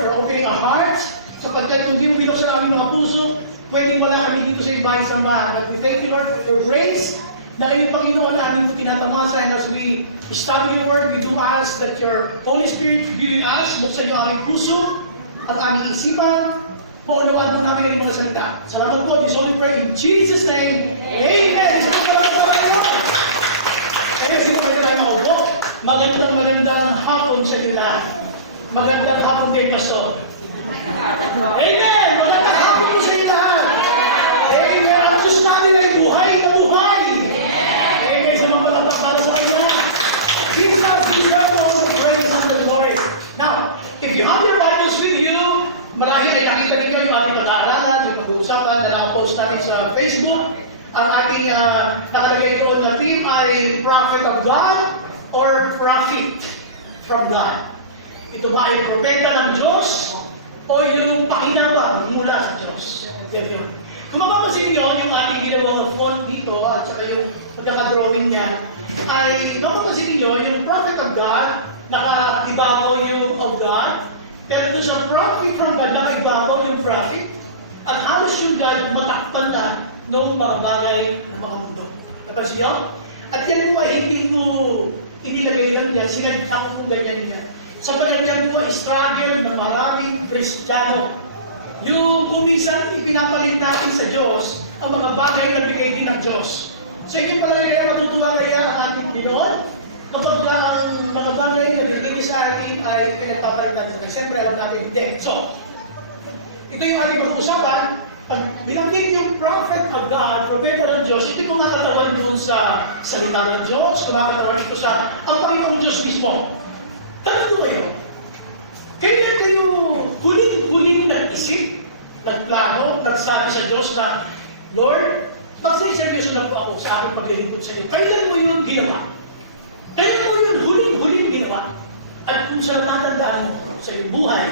for opening our hearts. Sapagkat kung di mo binuksan ang aming mga puso, pwedeng wala kami dito sa ibang samahan. But we thank you, Lord, for your grace na kayo, Panginoon, na aming po tinatamasa. And as we study your word, we do ask that your Holy Spirit be with us. Buksan niyo ang aming puso, ang aming isipan. Paunawaan mo namin ang mga salita. Salamat po, this only pray in Jesus' name. Amen! Isa po pala magkabayo. Kaya sino pwede tayo makaupo? Magandang hapon sa inyo lahat. Magandang hapon din, Pastor. Amen! Magandang hapon sa inyo lahat. Amen! Ang Diyos namin ay buhay na buhay. Amen! Sa mga palapag para sa kanya. Jesus deserves all the praise of the Lord. Now, if you have your Bibles with you, marahil ay nakita ninyo yung ating pag-aaralan, yung pag-uusapan na nakapost natin sa Facebook. Ang ating nakalagay doon na theme ay Prophet of God or Prophet from God. Ito ba ay propeta ng Diyos o yung pakinabang mula sa Diyos? Yan yun. Kung mapapansin nyo, yung ating ginawang font dito at saka yung pagkakadrawing niya, ay mapapansin nyo, yung Prophet of God, nakaibabaw yung of God, pero ito sa Prophet from God, nakaibabaw yung Prophet, at halos yung God matakpan na noong mga bagay ng mga mundo. Napansin nyo? At yan po ay hindi mo inilagay lang yan, sinagta ko po ganyan niya. Sabagat yan po ay struggle ng maraming Kristiyano. Yung kumisan ipinapalit natin sa Diyos ang mga bagay na bigay din ng Diyos. Sa inyo pala kaya matutuwa kaya ang ating Pinoon kapag ang mga bagay na binigay niya sa atin ay pinagpapalit natin sa Diyos. Siyempre alam natin hindi. So, ito yung ating pag-uusapan. Pag binanggit yung prophet of God, propeta ng Diyos, hindi kumakatawan doon sa salita ng Diyos, kumakatawan ito sa ang Panginoong Diyos mismo. Tanong ko kayo, kailan kayo huling nag-isip, nagplano, nagsabi sa Diyos na, Lord, magsiseryoso na po ako sa aking paglilingkod sa iyo. Kailan mo yun ginawa? Kailan mo yun huling ginawa? At kung sa natatandaan mo sa iyong buhay,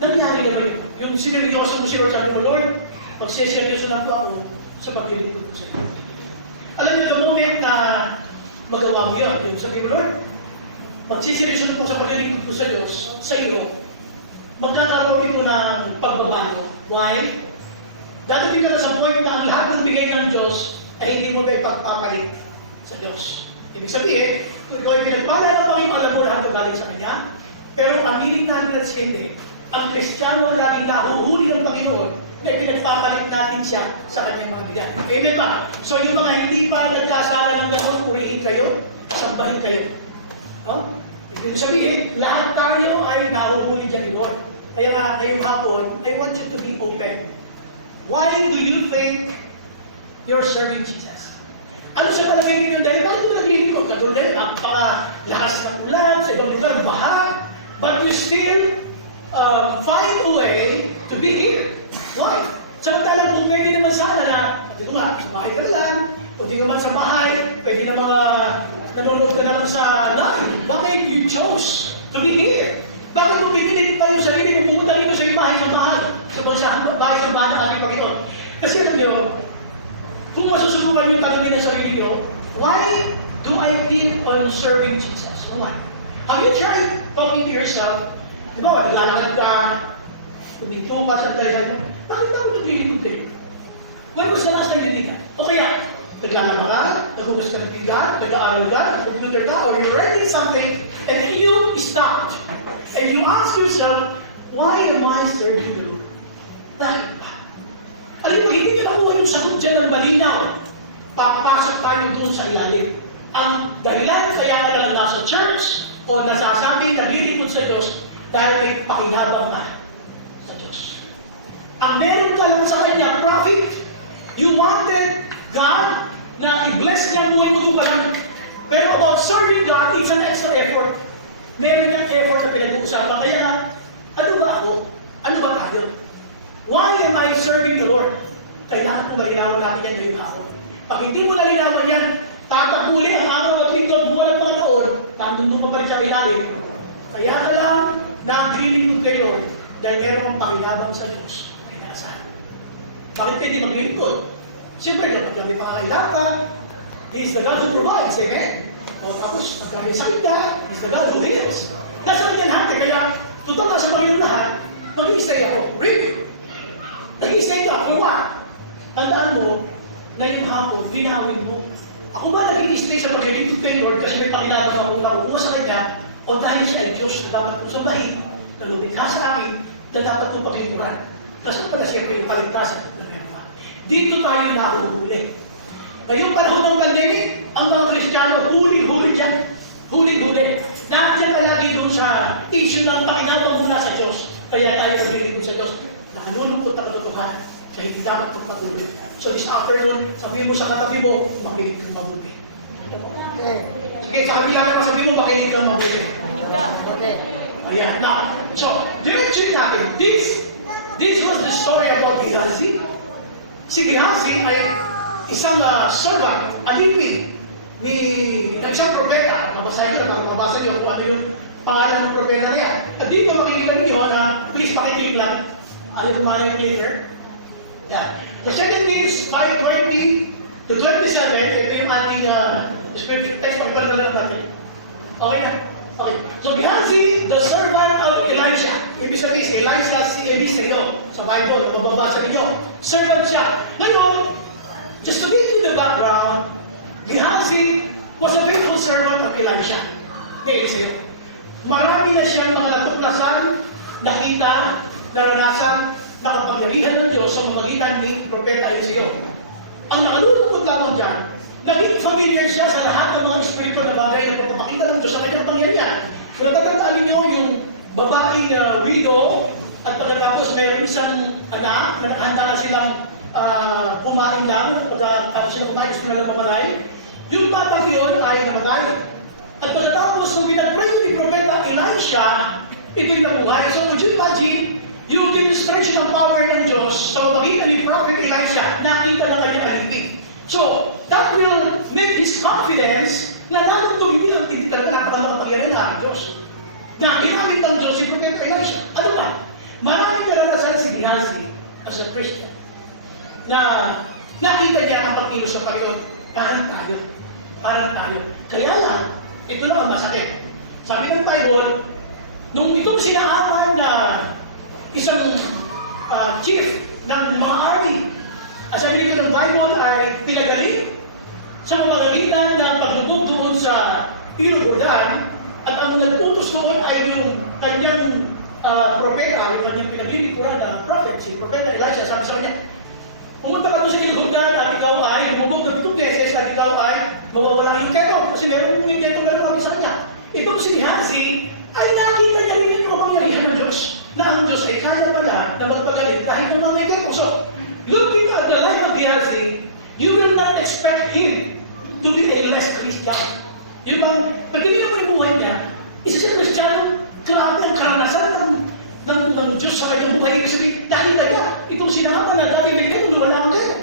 nangyari na ba yun? Yung sineryoso mo si Lord, sabi mo, Lord, magsiseryoso na po ako sa paglilingkod ko sa iyo. Alam niyo, the moment na magawa mo yun, yung sabi mo, Lord, magsiseryoso na po sa paglilingkod ko sa Diyos, sa iyo, magkakaroon ito ng pagbabago. Why? Dadating ka na sa point na ang lahat ng bigay ng Diyos ay hindi mo ba ipagpapalit sa Diyos. Ibig sabihin, kung ikaw ay pinagpala ng Panginoon, alam mo lahat ng galing sa Kanya, pero aminin natin at hindi. Ang Kristiyano laging nahuhuli ng Panginoon na ipinagpapalit natin siya sa Kanyang mga bigay. Amen ba? So yung mga hindi pa nagkasala ng gano'n, purihin kayo, sambahin kayo. Huh? Ibig sabihin, lahat tayo ay nahuhuli dyan ni Lord. Kaya nga, ngayong hapon, I want you to be open. Why do you think you're serving Jesus? Ano sa palagay ninyo? Dahil bakit mo naglilingkod ko? Katulad, napakalakas na ulan, sa ibang lugar, baha. But you still find a way to be here. Why? Samantalang kung ngayon naman sana na, sabi ko nga, sa bahay ka lang, kung di naman sa bahay, pwede na mga nanonood ka na lang sa live. Bakit you chose to be here? Bakit mo pinilit pa yung sarili mo pumunta dito sa bahay ng bahay? Sa bahay ng bahay ng ating Panginoon. Kasi alam nyo, kung masusubukan yung tanongin ng sarili nyo, why do I keep on serving Jesus? Why? Have you tried talking to yourself? Di ba, naglalakad ka, tumito ka sa talihan mo, bakit ako naglilingkod kayo? When was the last time you did that? O kaya, naglalaba ka, naghugas ka ng bigat, nag-aaral ka, nag-computer ka, or you're writing something, and you stopped. And you ask yourself, why am I serving the Lord? Bakit ba? Alam mo, hindi nyo nakuha yung sagot dyan ng malinaw. Papasok tayo doon sa ilalim. Ang dahilan kaya ka lang nasa church o nasasabing naglilingkod sa Diyos dahil may pakinabang ka sa Diyos. Ang meron ka lang sa Kanya, prophet, you wanted God na i-bless niya ang buhay mo doon pa lang. Pero about serving God, it's an extra effort. Meron kang effort na pinag-uusapan. Kaya nga, ano ba ako? Ano ba tayo? Why am I serving the Lord? Kailangan po malinawan natin yan ngayong hapon. Pag hindi mo nalinawan yan, tatakbuli ang araw at lingkod, buwan at mga taon, nandun pa rin sa ilalim. Kaya ka lang naglilingkod kay Lord dahil meron kang pakinabang sa Diyos. Kaya saan? Bakit kayo di maglilingkod? Siyempre, kapag kami pangangailangan, He is the God who provides, amen? O tapos, pag kami sakit ka, He is the God who heals. Nasa kanyang hati, kaya totoo na sa Panginoon lahat, stayed up for what? Tandaan mo, ngayong hapon, linawin mo. Ako ba nag-i-stay sa paglilingkod kay Lord kasi may pakinabang akong nakukuha sa Kanya o dahil siya ay Diyos na dapat kong sambahin, na lumikha sa akin, na dapat kong paglingkuran. Tapos kapag siya ko yung paligtasan ng meron. Dito tayo nakuhuli. Ngayong panahon ng pandemic, ang mga Kristiyano, huling-huli dyan. Huling-huli. Nandiyan ka lagi doon sa issue ng pakinabang mula sa Diyos. Kaya tayo naglilingkod sa Diyos. Nakalulungkot na katotohanan kaya hindi dapat magpatuloy. So this afternoon, sabihin mo sa katabi mo, makinig kang mabuti. Sige, sa kabila naman sabihin mo, makinig kang mabuti. Ayan. Now, so, diretso natin. This was the story about Gehazi. Si Gehazi ay isang servant, alipin, ni isang propeta. Mabasahin ko na, mabasa niyo kung ano yung pangalan ng propeta na yan. At dito makikita niyo na, please pakiclick lang. Ayaw kumana yung clicker. Yeah. So 2 Kings 5:20 to 27, ito yung ating scripture text, pakipalitan lang natin. Okay na? Okay. So Gehazi, the servant of Elisha. Ibig sabihin, Elisha si Eliseo sa Bible, na mababasa ninyo. Servant siya. Ngayon, just to give you the background, Gehazi was a faithful servant of Elisha. Ni Eliseo. Marami na siyang mga natuklasan, nakita, naranasan, nakapangyarihan ng Diyos sa mamagitan ni Propeta Eliseo. Ang nakalulungkot lamang dyan, naging familiar siya sa lahat ng mga espiritu na bagay na pagpapakita ng Diyos sa kanyang pangyarihan. Kung natatandaan ninyo yung babaeng widow at pagkatapos mayroong isang anak na nakahanda na silang pumain lang, pagkatapos sila kumain, gusto na lang mamatay. Yung batang yun ay namatay. At pagkatapos nung pinag-pray ni Propeta Elisha, ito'y nabuhay. So would you imagine, yung demonstration ng power ng Diyos sa pagkakita ni Prophet Elisha, nakita ng kanyang alipin. So, that will make his confidence na lalong tumindi ang talaga napakalaking pangyarihan ng Diyos. Na ginamit ng Diyos si Prophet Elisha. Ano ba? Maraming naranasan si Gehazi as a Christian na nakita niya ang pagkilos sa Panginoon. Parang tayo. Parang tayo. Kaya lang, ito lang ang masakit. Sabi ng Bible, nung itong sinaaman na isang chief ng mga army, sabi nito ng Bible ay pinagaling sa mamamagitan ng paglubog doon sa Ilog Jordan, at ang nag-utos doon ay yung kanyang propeta, yung kanyang pinaglilingkuran na prophet, si Propeta Elisha. Sabi sa kanya, pumunta ka doon sa Ilog Jordan at ikaw ay lumubog ng 2 beses at ikaw ay mawawala yung keto kasi meron yung keto na lumabing sa kanya. Itong si Gehazi ay nakita niya rin yung kapangyarihan ng Diyos, na ang Diyos ay kaya pala na magpagaling kahit naman may keto. So, looking at the life of Gehazi, you will not expect him to be a less Christian. Yung bang, pag hindi naman yung buhay niya, isa siya Kristiyano, grabe ang karanasan ng Diyos sa kanyang buhay. Kasi nakita niya, itong sinama na dati may keto, wala ang keto.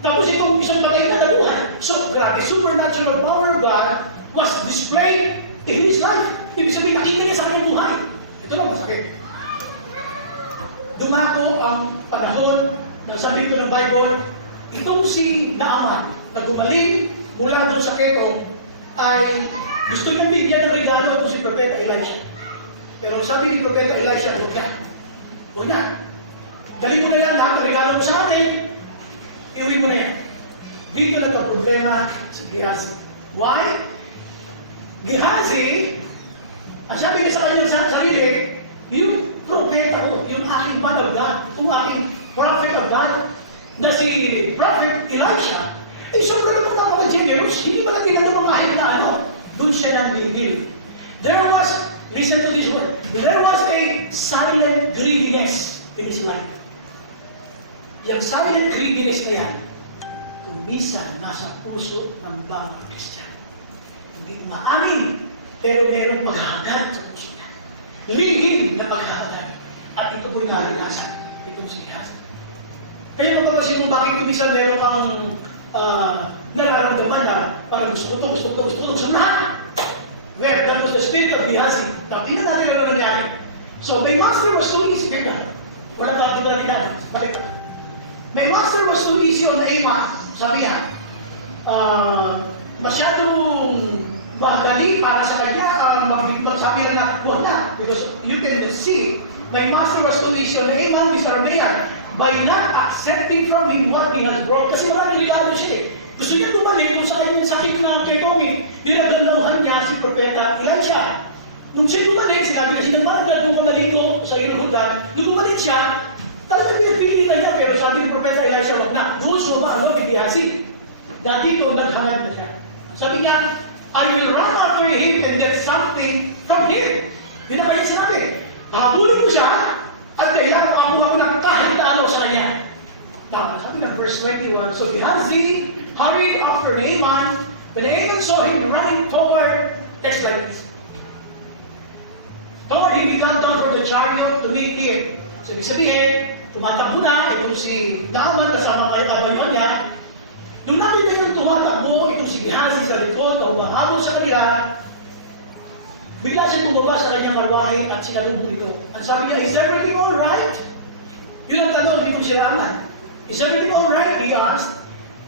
Tapos itong isang bagay na nabuhay. So, grabe, supernatural power of God was displayed in his life. Ibig sabihin, nakita niya sa kanyang buhay. Ito lang masakit. Dumako ang panahon ng sabi ko ng Bible, itong si Naaman, na gumaling mula doon sa ketong, ay gusto niyang bigyan ng regalo ito si Propeta Elisha. Pero sabi ni Propeta Elisha, huwag na. Huwag na. Dali mo na yan, lahat ng regalo mo sa atin, iuwi mo na yan. Dito nagka-problema si Gehazi. Why? Gehazi, ang sabi niya sa kanyang sarili, yung propeta ko, yung aking man of God, yung aking prophet of God, na si Prophet Elisha, ay sobrang naman napaka-generous, hindi ba natin na mamahil na ano? Doon siya nang dinil. There was, listen to this word, there was a silent greediness in his life. Yung silent greediness na yan, minsan nasa puso ng bawat Kristiyano. Hindi umaamin, pero merong paghahagad sa puso niya. Lihim na paghahagad. At ito po'y naranasan. Itong si Gehazi. Kaya mapapasin mo bakit kumisan meron kang nararamdaman na parang gusto ko to, lahat. Well, that was the spirit of Gehazi. Now, tingnan natin ano nangyari. So, my master was too easy. Kaya wala ka dito natin natin. Balik ka. My master was too easy on Naaman. Sabi niya, masyadong madali para sa kanya, magsabi na huwag na. Because you can see, my master was too easy on Naaman, Mr. Aramean. by not accepting from him what he has brought. Kasi maraming regalo siya eh. Gusto niya tumalik kung sa kanyang sakit na kay Tommy. Nilagalawan niya si Propeta Elisha. Nung siya tumalik, sinabi na siya, managal kung babalik ko sa Yordan. Nung bumalik siya, talagang pinagpilitan niya, pero sabi ni Propeta Elisha, wag na. Gusto ba ang with Gehazi? Dati ito, naghangad na siya. Sabi niya, I will run after him and get something from him. Yun ang kanyang sinabi. Habulin ko siya, at kailangan makakuha ko ng kahit na ano sa kanya. Tama, sabi ng verse 21, so Gehazi hurried after Naaman. When Naaman saw him running toward, text like this. Toward him, he got down from the chariot to meet him. So, ibig sabihin, tumatakbo na itong si Naaman kasama kayo kabayuhan niya. Nung nakita niyang tumatakbo itong si Gehazi sa likod na humahabol sa kanila, bigla siyang tumaba sa kanyang marwahe at sinalubong ito. Ang sabi niya, is everything all right? Yun ang tanong nitong si Naaman. Is everything all right? He asked.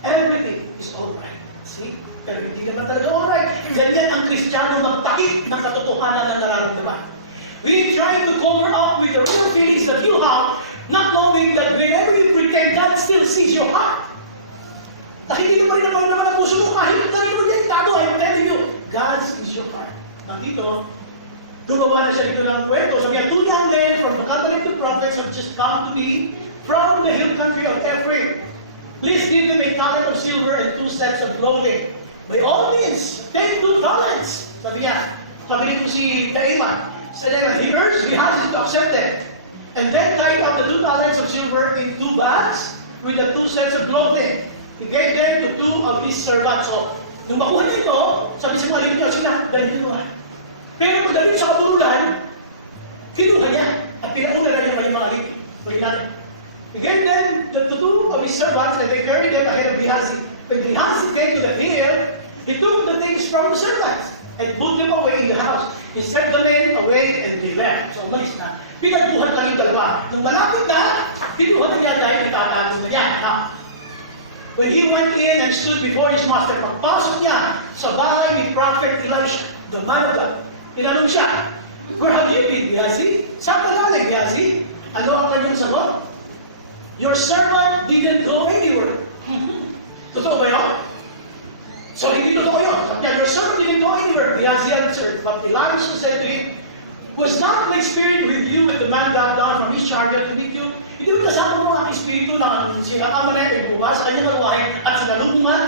Everything is all right. See? Pero hindi naman talaga all right. Ganyan ang Kristiyano magtakip ng katotohanan ng nararamdaman. We try to cover up with the real feelings that you have, not knowing that whenever you pretend, God still sees your heart. Nakikita pa rin naman ang puso mo kahit na yun yan, tago, I'm telling you, God sees your heart. Nandito, gumawa na siya dito ng kwento. Sabi niya, 2 young men from the Catholic prophets have just come to me from the hill country of Ephraim. Please give them a talent of silver and 2 sets of clothing. By all means, take 2 talents. Sabi niya, pabili ko si Naaman. So he urged Gehazi to accept them. And then tied up the 2 talents of silver in 2 bags with the 2 sets of clothing. He gave them to 2 of his servants. So, nung makuha niya ito, sabi sa mga niyo, sila, dalhin nyo. Pero pagdating sa kabululan, kinuha niya at pinauna na niya may mga lipid. Balik natin. He gave them to 2 of his servants and they carried them ahead of Gehazi. When Gehazi came to the hill, he took the things from the servants and put them away in the house. He set the men away and they left. So, umalis na. Pinagbuhan lang yung dalawa. Nung malapit na, kinuha na niya dahil itatago na niya. Now, when he went in and stood before his master, pagpasok niya sa bahay ni Prophet Elisha, the man of God, tinanong siya, where have you been, Gehazi? Saan ka galing, Gehazi? Ano ang kanyang sagot? Your servant didn't go anywhere. Totoo ba yun? So, hindi totoo yun. Your servant didn't go anywhere. Gehazi answered, but Elisha said to him, was not my spirit with you when the man got down from his chariot to meet you? Hindi mo kasama mo ang espiritu na sinakama na yung buwa sa kanyang maluwahin at sinalubungan?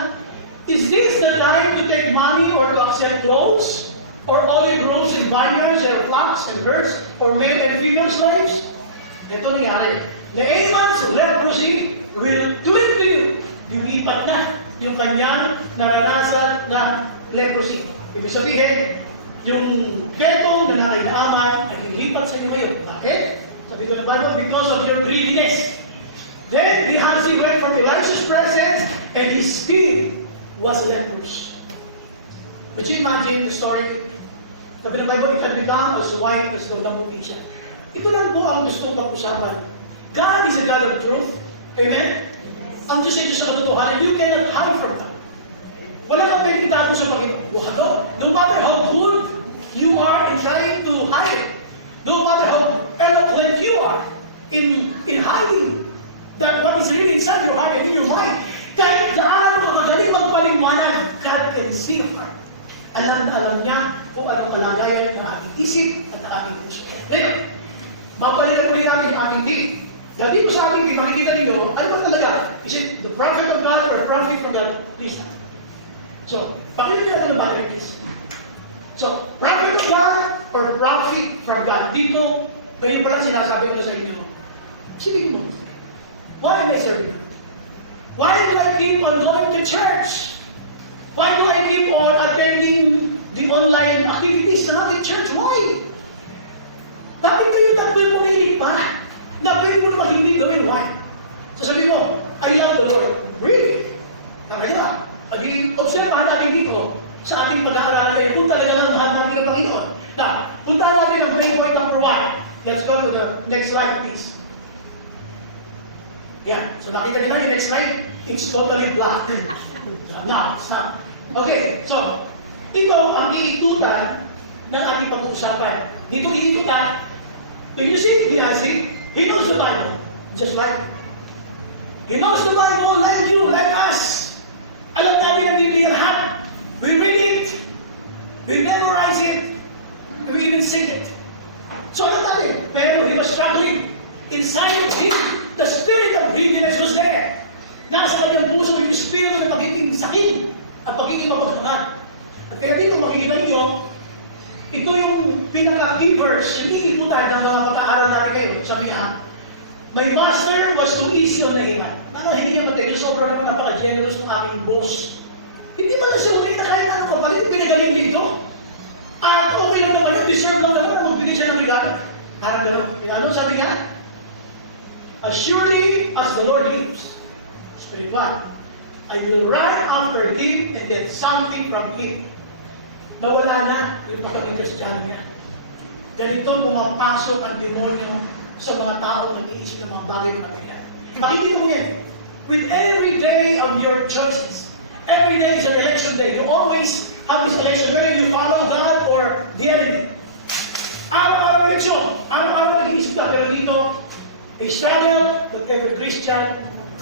Is this the time to take money or to accept clothes? Or olive groves and vineyards and flocks and herds? Or male and female slaves? Ito nangyari. Naaman's leprosy will cling to you. Dilipat na yung kanyang naranasan na leprosy. Ibig sabihin, yung petong na nakay Naaman ay lilipat sa inyo ngayon. Bakit? Sabi ko na Bible, because of your greediness. Then Gehazi went from Elisha's presence and his skin was leprous. But you imagine the story? Sabi ng Bible, it had become as white as though namuti siya. Ito lang po ang gusto kong usapan. God is a God of truth. Amen? Ang Diyos ay Diyos sa katotohanan. You cannot hide from that. Wala kang pwede itago sa Panginoon. Wala. No matter how good you are in trying to hide it, no matter how eloquent you are in hiding that what is really inside your heart and in your mind, kahit gaano ka magaling magpaliwanag, God can see your heart. Alam na alam niya kung anong kalagayan ng ating isip at ng ating puso. Ngayon, mapalitan ulit natin yung ating team. Dahil ko sa ating team, makikita ninyo, ano ba talaga? Is it the prophet of God or a prophet from God? Please not. So, pakita niyo ito ng battery, please. So, prophet of God or prophet from God? Dito, ngayon pala sinasabi ko na sa inyo. Sige mo. Why am I serving? Why do I keep on going to church? Why do I keep on attending the online activities ng ating church? Why? Bakit kayo tatlo yung pumiling pa? Na pwede mo naman hindi gawin. Why? Sasabihin mo, I love the Lord. Really? Kaya ba? Pag-observahan natin dito sa ating pag-aaralan ngayon kung talaga ng mahal natin ng Panginoon. Now, puntahan natin ang main point number 1. Let's go to the next slide, please. Yeah. So nakita nila yung next slide? It's totally black. Now, stop. Okay. So, ito ang iikutan ng ating pag-uusapan. Dito iikutan, do you see Gehazi? He knows the Bible. Just like He knows the Bible like you, like us. Alam natin ang Biblia lahat. We read it. We memorize it. We even sing it. So alam natin. Pero he was struggling. Inside of him, the spirit of greediness was there. Nasa kanyang puso yung spirit ng pagiging sakit at pagiging mapagkaman. At kaya dito makikita ninyo, ito yung pinaka-key verse, yung iiputan ng mga pag-aaral natin ngayon. Sabi niya, my master was too easy on Naaman. Ano, hindi niya matay. Sobra naman napaka-generous ng aking boss. Hindi man na siya ulit na kahit ano kapatid, pinagaling niya ito. At okay lang naman, yung deserve lang naman na magbigay siya ng regalo. Parang gano'n. Ano sabi niya? As surely as the Lord lives, Spirit God, I will run after him and get something from him. Nawala na yung pagkakikristyano niya. Ganito pumapasok ang demonyo sa mga taong nag-iisip ng mga bagay na pinag. Makikita mo yan. With every day of your choices, every day is an election day. You always have this election, whether you follow God or the enemy. Araw-araw eleksyon. Araw-araw nag-iisip ka. Pero dito, a struggle that every Christian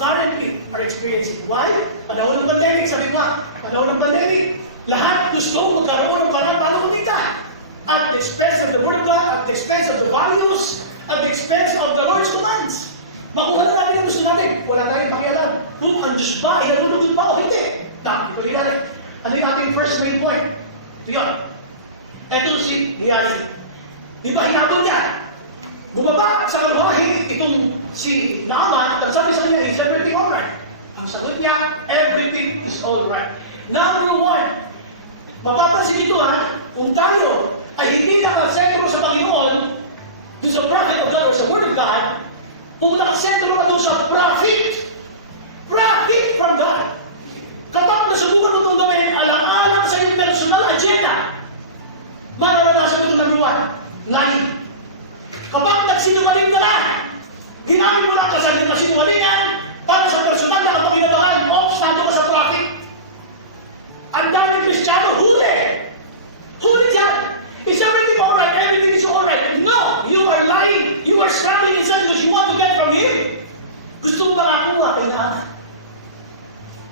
currently are experiencing. Why? Panahon ng pandemic, sabi ko nga, panahon ng pandemic, lahat gusto magkaroon ng parang paano kumita. At the expense of the Word of God, at the expense of the values, at the expense of the Lord's commands. Makuha na natin ang gusto natin. Wala tayong pakialam. Kung ang Diyos ba, inalulugod ba o hindi? Ito natin. Ano yung ating first main point? Ito yun. Ito si Gehazi. Di ba hinabol niya? Bumaba sa kaluhahi itong si Naaman at sabi sa kanya, is everything alright? Ang sagot niya, everything is alright. Number one, mapapansin ito kung tayo ay hindi nakasentro sa Panginoon, doon sa prophet of God or sa Word of God, kung nakasentro ka doon sa profit from God. Kapag nasubukan mo itong gawin, alang-alang sa iyong personal agenda, mararanasan ito number one, lying. Kapag nagsinungaling ka na, ginamit mo lang kasinungalingan para sa personal na kapakinabangan, obstado ka sa profit. Ang daming Kristiyano, huli! Huli dyan! Is everything alright? Everything is alright. No! You are lying. You are struggling inside because you want to get from Him. Gusto mo ba kakuha kay Naaman?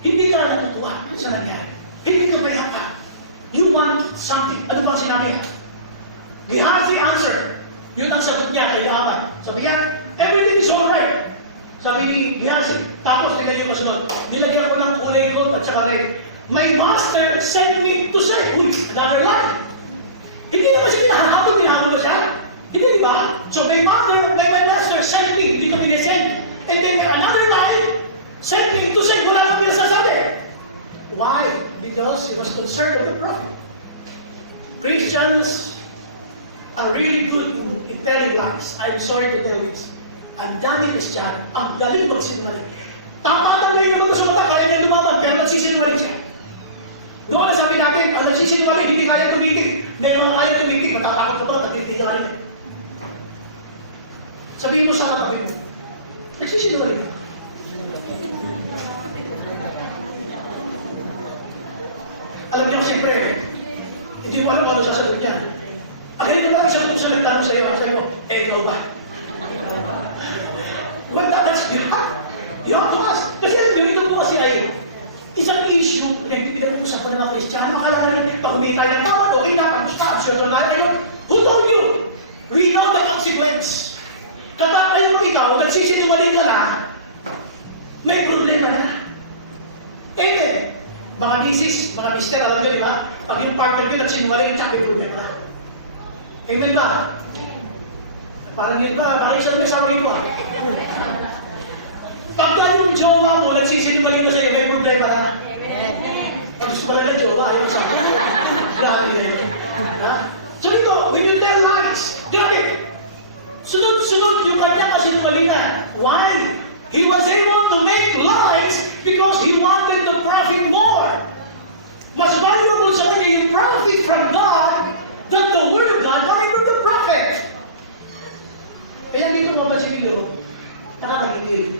Hindi ka na natutuwa sa nangyari. Hindi ka payapa. You want something. Ano bang sinabi niya? Gehazi answered. Yun ang sagot niya kay Naaman. Sabi niya, everything is alright. Sabi ni Gehazi. Tapos nilagyan ko sunod. Nilagyan ko ng kulay gold at saka red. My master sent me to say, another lie. Hindi naman siya pinahabol mo siya. Hindi, di ba? So my master sent me, hindi kami na-send. And then another lie, sent me to say, wala kami nasasabi. Why? Because he was concerned of the prophet. Christians are really good in telling lies. I'm sorry to tell this. Ang daming Christian, ang galing magsinungaling. Tapatan na yung mga sa mata, kaya niya lumaman, pero nagsisinungaling siya. Noon na sabi natin, ang nagsisinungaling, hindi kaya tumitig. May mga kaya tumitig, matatakot ka ba, nagtitig ka rin. Sabihin mo sa katabi mo, nagsisinungaling ka. Alam niyo, siyempre, hindi mo alam ano sasagot niya. Agaling mo lang sagot sa nagtanong sa iyo, sabi mo, ikaw ba? Well, that's good. You have to ask. Kasi alam niyo, ito po kasi ay isang issue na hindi pinag-uusapan ng mga Kristiyano. Akala natin, pag humingi tayo ng tawad, okay na, tapos na, absurd na tayo. Who told you? We know the consequence. Kapag ayaw mo ikaw, nagsisinungaling ka na, may problema na. Amen. Mga misis, mga mister, alam niyo, di ba? Pag yung partner nyo nagsinungaling, tsaka may problema na. Amen ba? Parang yun ba? Parang isa lang yung sabi ko Pagka yung jowa mo, nagsisinungaling na sa'yo, may problema na. Ang gusto pala na jowa, ayaw sa akin. Grabe na yun. Ha? So dito, when you tell lies, got it. Sunod-sunod yung kanyang kasinungalingan. Why? He was able to make lies because he wanted to profit more. Mas valuable sa kanya yung profit from God than the Word of God or even the prophet. Kaya dito mapansin nyo, nakakagigil.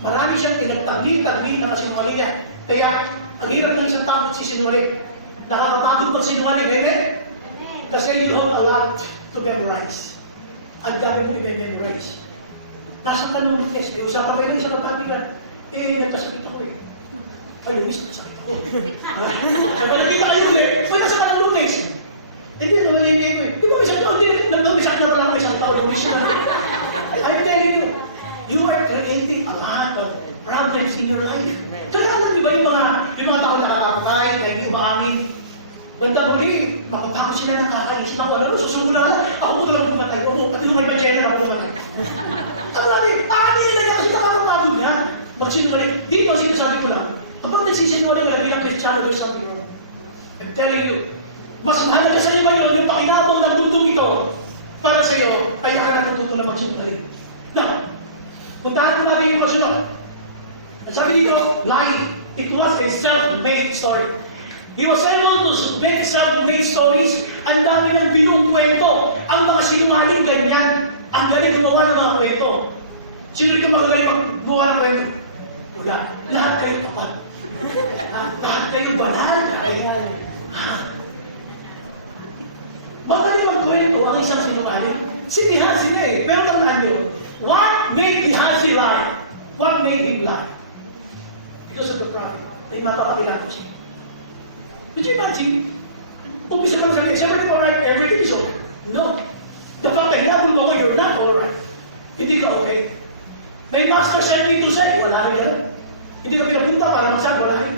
Marami siyang tinagtagli-tagli na kasinungalingan. Kaya, ang hirap ng isang tao sisinungaling. Nakakapagod magsinungaling, amen? Kasi you have a lot to memorize. Ang dami mo i-memorize. Nasaan ka nung test? Usapan kayo ng isang kapatiran. Nagkasakit ako eh. Ay, Luis, nagkasakit ako. Sabi, nakita kayo ulit. May nasa ka ng Luis. Hindi, nakalindi ko eh. Di ba may isang taon? Nagkasakit na pala ako isang taon. Luis na. I'm telling you, you are creating a lot of problems in your life. Kaya alam niyo ba yung mga tao nakakapatay, na hindi umaamin, banda muli, makapako sila nakakaisip ako, ano, susuko na lang, ako po talagang pumatay, ako, pati yung may pa-channel ako pumatay. Tama rin, nila na kasi nakakapagod niya. Magsinungaling, dito sinasabi ko lang, kapag nagsisinungaling ka lang bilang Kristiyano, there's something wrong. I'm telling you, mas mahalaga sa iyo ngayon yung pakinabang ng mundong ito para sa iyo, kaya ka natututo na magsinungaling. Now, puntahan ko natin yung kasunod. At sabi dito, lie, it was a self-made story. He was able to make self-made stories. Ang dami ng binukwento. Ang mga sinungaling ganyan. Ang galing gumawa ng mga kwento. Sino rin ka magagaling magbuha ng kwento? Wala. Lahat kayo kapal. Lahat kayo banal. Magaling magkwento ang isang sinungaling. Sinihan sila eh. Pero tandaan nyo, what made Gehazi lie? What made him lie? Because of the prophet. May mapapakilala siya. Did you imagine? Umpisa pa sabi, everything alright, everything is okay. No. The fact that hinabol ko, you're not alright. Hindi ka okay. May master sent me to say, wala rin yan. Hindi ka pinapunta para magsabi, wala rin.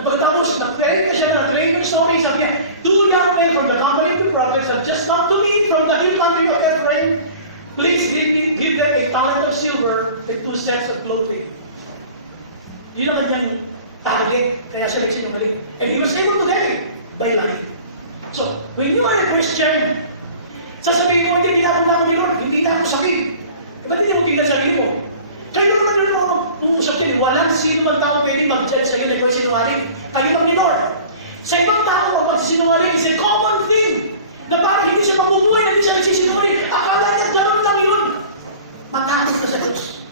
At pagkatapos, nag-create ka siya ng creator story, sabi niya, 2 young men from the company of the prophets have just come to me from the hill country of Ephraim. Please give them a talent of silver and 2 sets of clothing. Yun ang kanyang target, kaya siya nagsinungaling. And he was able to get it by lying. So, when you are a Christian, sasabihin mo, hindi ginagawa ako ni Lord, hindi na ako sakit. Ba't hindi mo tingnan sarili mo? Kayo naman yung mga mag-uusap din, walang sino man tao pwedeng mag-judge sa iyo na ikaw sinungaling. Kayo lang ni Lord. Sa ibang tao, ang pagsisinungaling is a common thing na parang hindi siya mabubuhay, hindi siya nagsisinungaling. Akala niya, ganun lang yun. Matakot ka sa Diyos.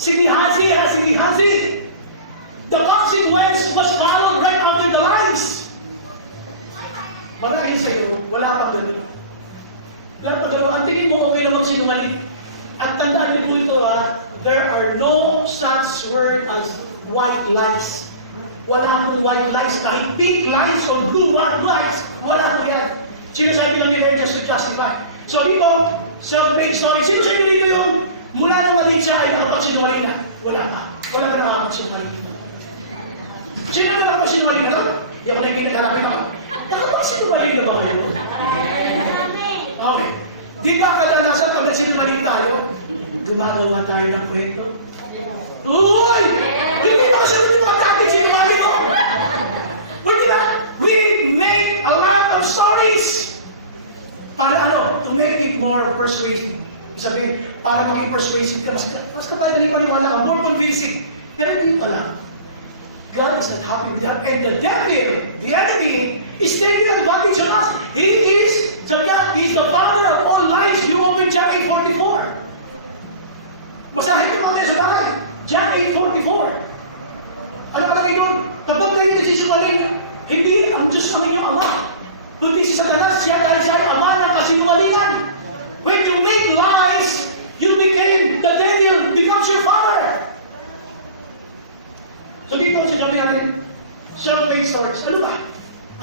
Si Gehazi. The consequence was followed right after the lies. Marahil sa iyo, wala pang ganun. Wala pang ganun. Ang tingin mo, okay lang magsinungaling. At tandaan niyo po ito, there are no such word as white lies. Wala pong white lies. Kahit pink lies or blue lies, wala po yan. Sinasabi lang nila just to justify. So dito, self-made story. Sino sa inyo dito yung mula na maliit siya ay nakapagsinungaling na? Wala pa. Wala pa nakapagsinungaling. Sino na nakapagsinungaling na lang? Hindi ako na pinagharapin ako. Nakapagsinungaling na ba kayo? Okay. Di ba kadalasan pag nagsinungaling tayo, gumagawa tayo ng kwento? Uy! Hindi ba kasi hindi makakapit sinungaling mo? Hindi ba? We make a lot of stories. Para ano? To make it more persuasive. Sabihin, para maging persuasive ka, mas kapag paniwala ka, more convincing. Pero hindi pala. God is not happy with that. And the devil, the enemy, is taking advantage of us. He is the father of all lies. You open John 8:44. Basahin mo mga sa bahay. John 8:44. Ano ka lagi doon? Kapag kayo nagsisinungaling, hindi ang Diyos ang inyong ama. Kundi si Satanas, siya dahil siya ay ama ng kasinungalingan. When you make lies, you became, the devil becomes your father. So dito, sasabi natin, self-made stories. Ano ba?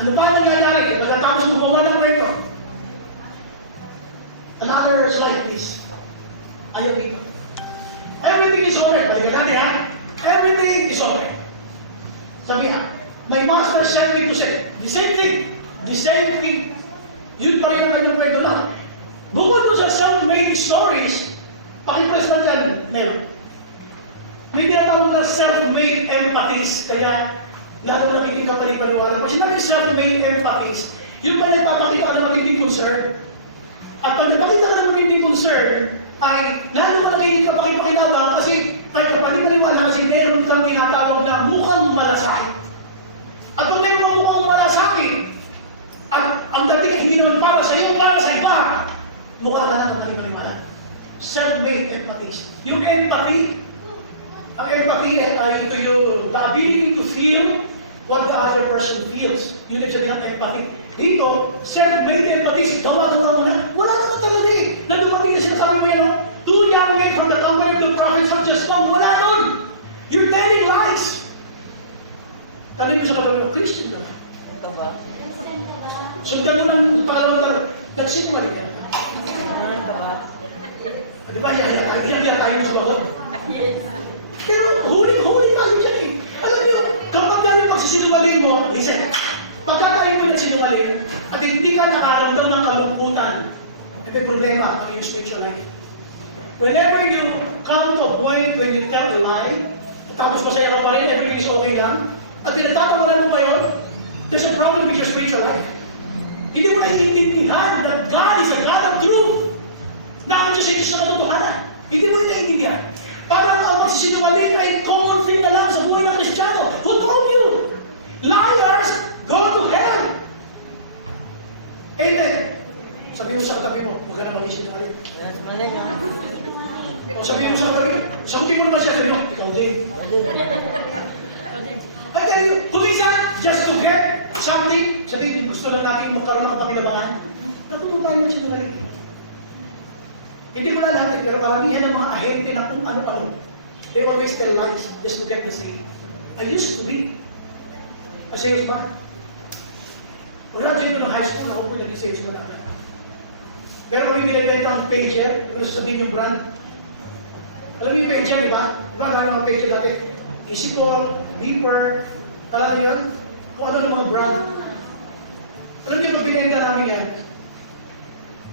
Ano ba nangyayari? Pagkatapos gumawa ng kwento. Another slide, please. Ayaw dito. Everything is alright. Balikan natin, ha? Everything is alright. Sabi ha, my master sent me to say, the same thing. The same thing. Yun pa rin ang kanyang kwento lang. Bukod doon sa self-made stories, pakipress na dyan, meron. May tinatawag na self-made empathies. Kaya, lalo na hindi ka paniwala. Pag sinabi self-made empathies, yung pa nagpapakita ka ng matinding concern. At pag nagpakita ka ng matinding concern, ay lalo ka nang hindi ka pakipakinabang kasi kahit ka paniwala kasi meron kang tinatawag na mukhang malasakit. At pag meron kang mukhang malasakit, at ang dating hindi naman para sa iyo, para sa iba, mukha ka na kang paniwala. Self-made empathies. Yung empathy, ang empathy ay the ability to feel what the other person feels. Yun ang sabi ng empathy. Dito, self-made empathy, tawagan ka muna. Wala naman talaga eh. Na dumating na sinasabi mo yan, 2 young men from the company of of the prophets have just come. Wala nun! You're telling lies! Tanong mo sa kapatid mo, Christian ka ba? Ito ba? Sundan mo ng pangalawang tanong, nagsinungaling ka ba? Ito ba? Di ba, iyak tayo yung sumagot? Yes. Pero huli tayo dyan eh. Alam niyo, kapag nga yung magsisinungaling mo, listen, pagka tayo mo nagsinungaling, at hindi ka nakaramdam ng kalungkutan, may problema ang iyong spiritual life. Whenever you come to a point when you tell a lie, tapos masaya ka pa rin, everything is okay lang, at pinagtatawalan mo ba yun, there's a problem with your spiritual life. Hindi mo naiintindihan that God is a God of truth. Na ang Diyos ay Diyos na katotohanan. Hindi mo naiintindihan. Parang ang magsisinungaling ay common thing na lang sa buhay ng Kristiyano. Who told you? Liars go to hell. And then, sabi mo sa katabi mo, huwag ka na magsisinungaling. Malay na. O sabi mo sa katabi mo, sagutin mo naman siya, sabi mo, ikaw din. I tell you, kung minsan, just to get something, sabihin, gusto lang natin magkaroon ng pakilabangan, natulog tayo magsinungaling. Hindi ko na lahat, pero karamihan ng mga ahente na kung ano-ano, they always tell lies just to get the same. I used to be a salesman. Graduate ko ng high school, ako po naging salesman na. Pero kami binibenta ang pager, kung sasabihin yung brand. Alam niyo yung pager, di ba? Di ba gano'n ang pager dati? EasyCall, Beeper, tala niyo yun? Kung ano ng mga brand. Alam niyo, pag binenta namin yan,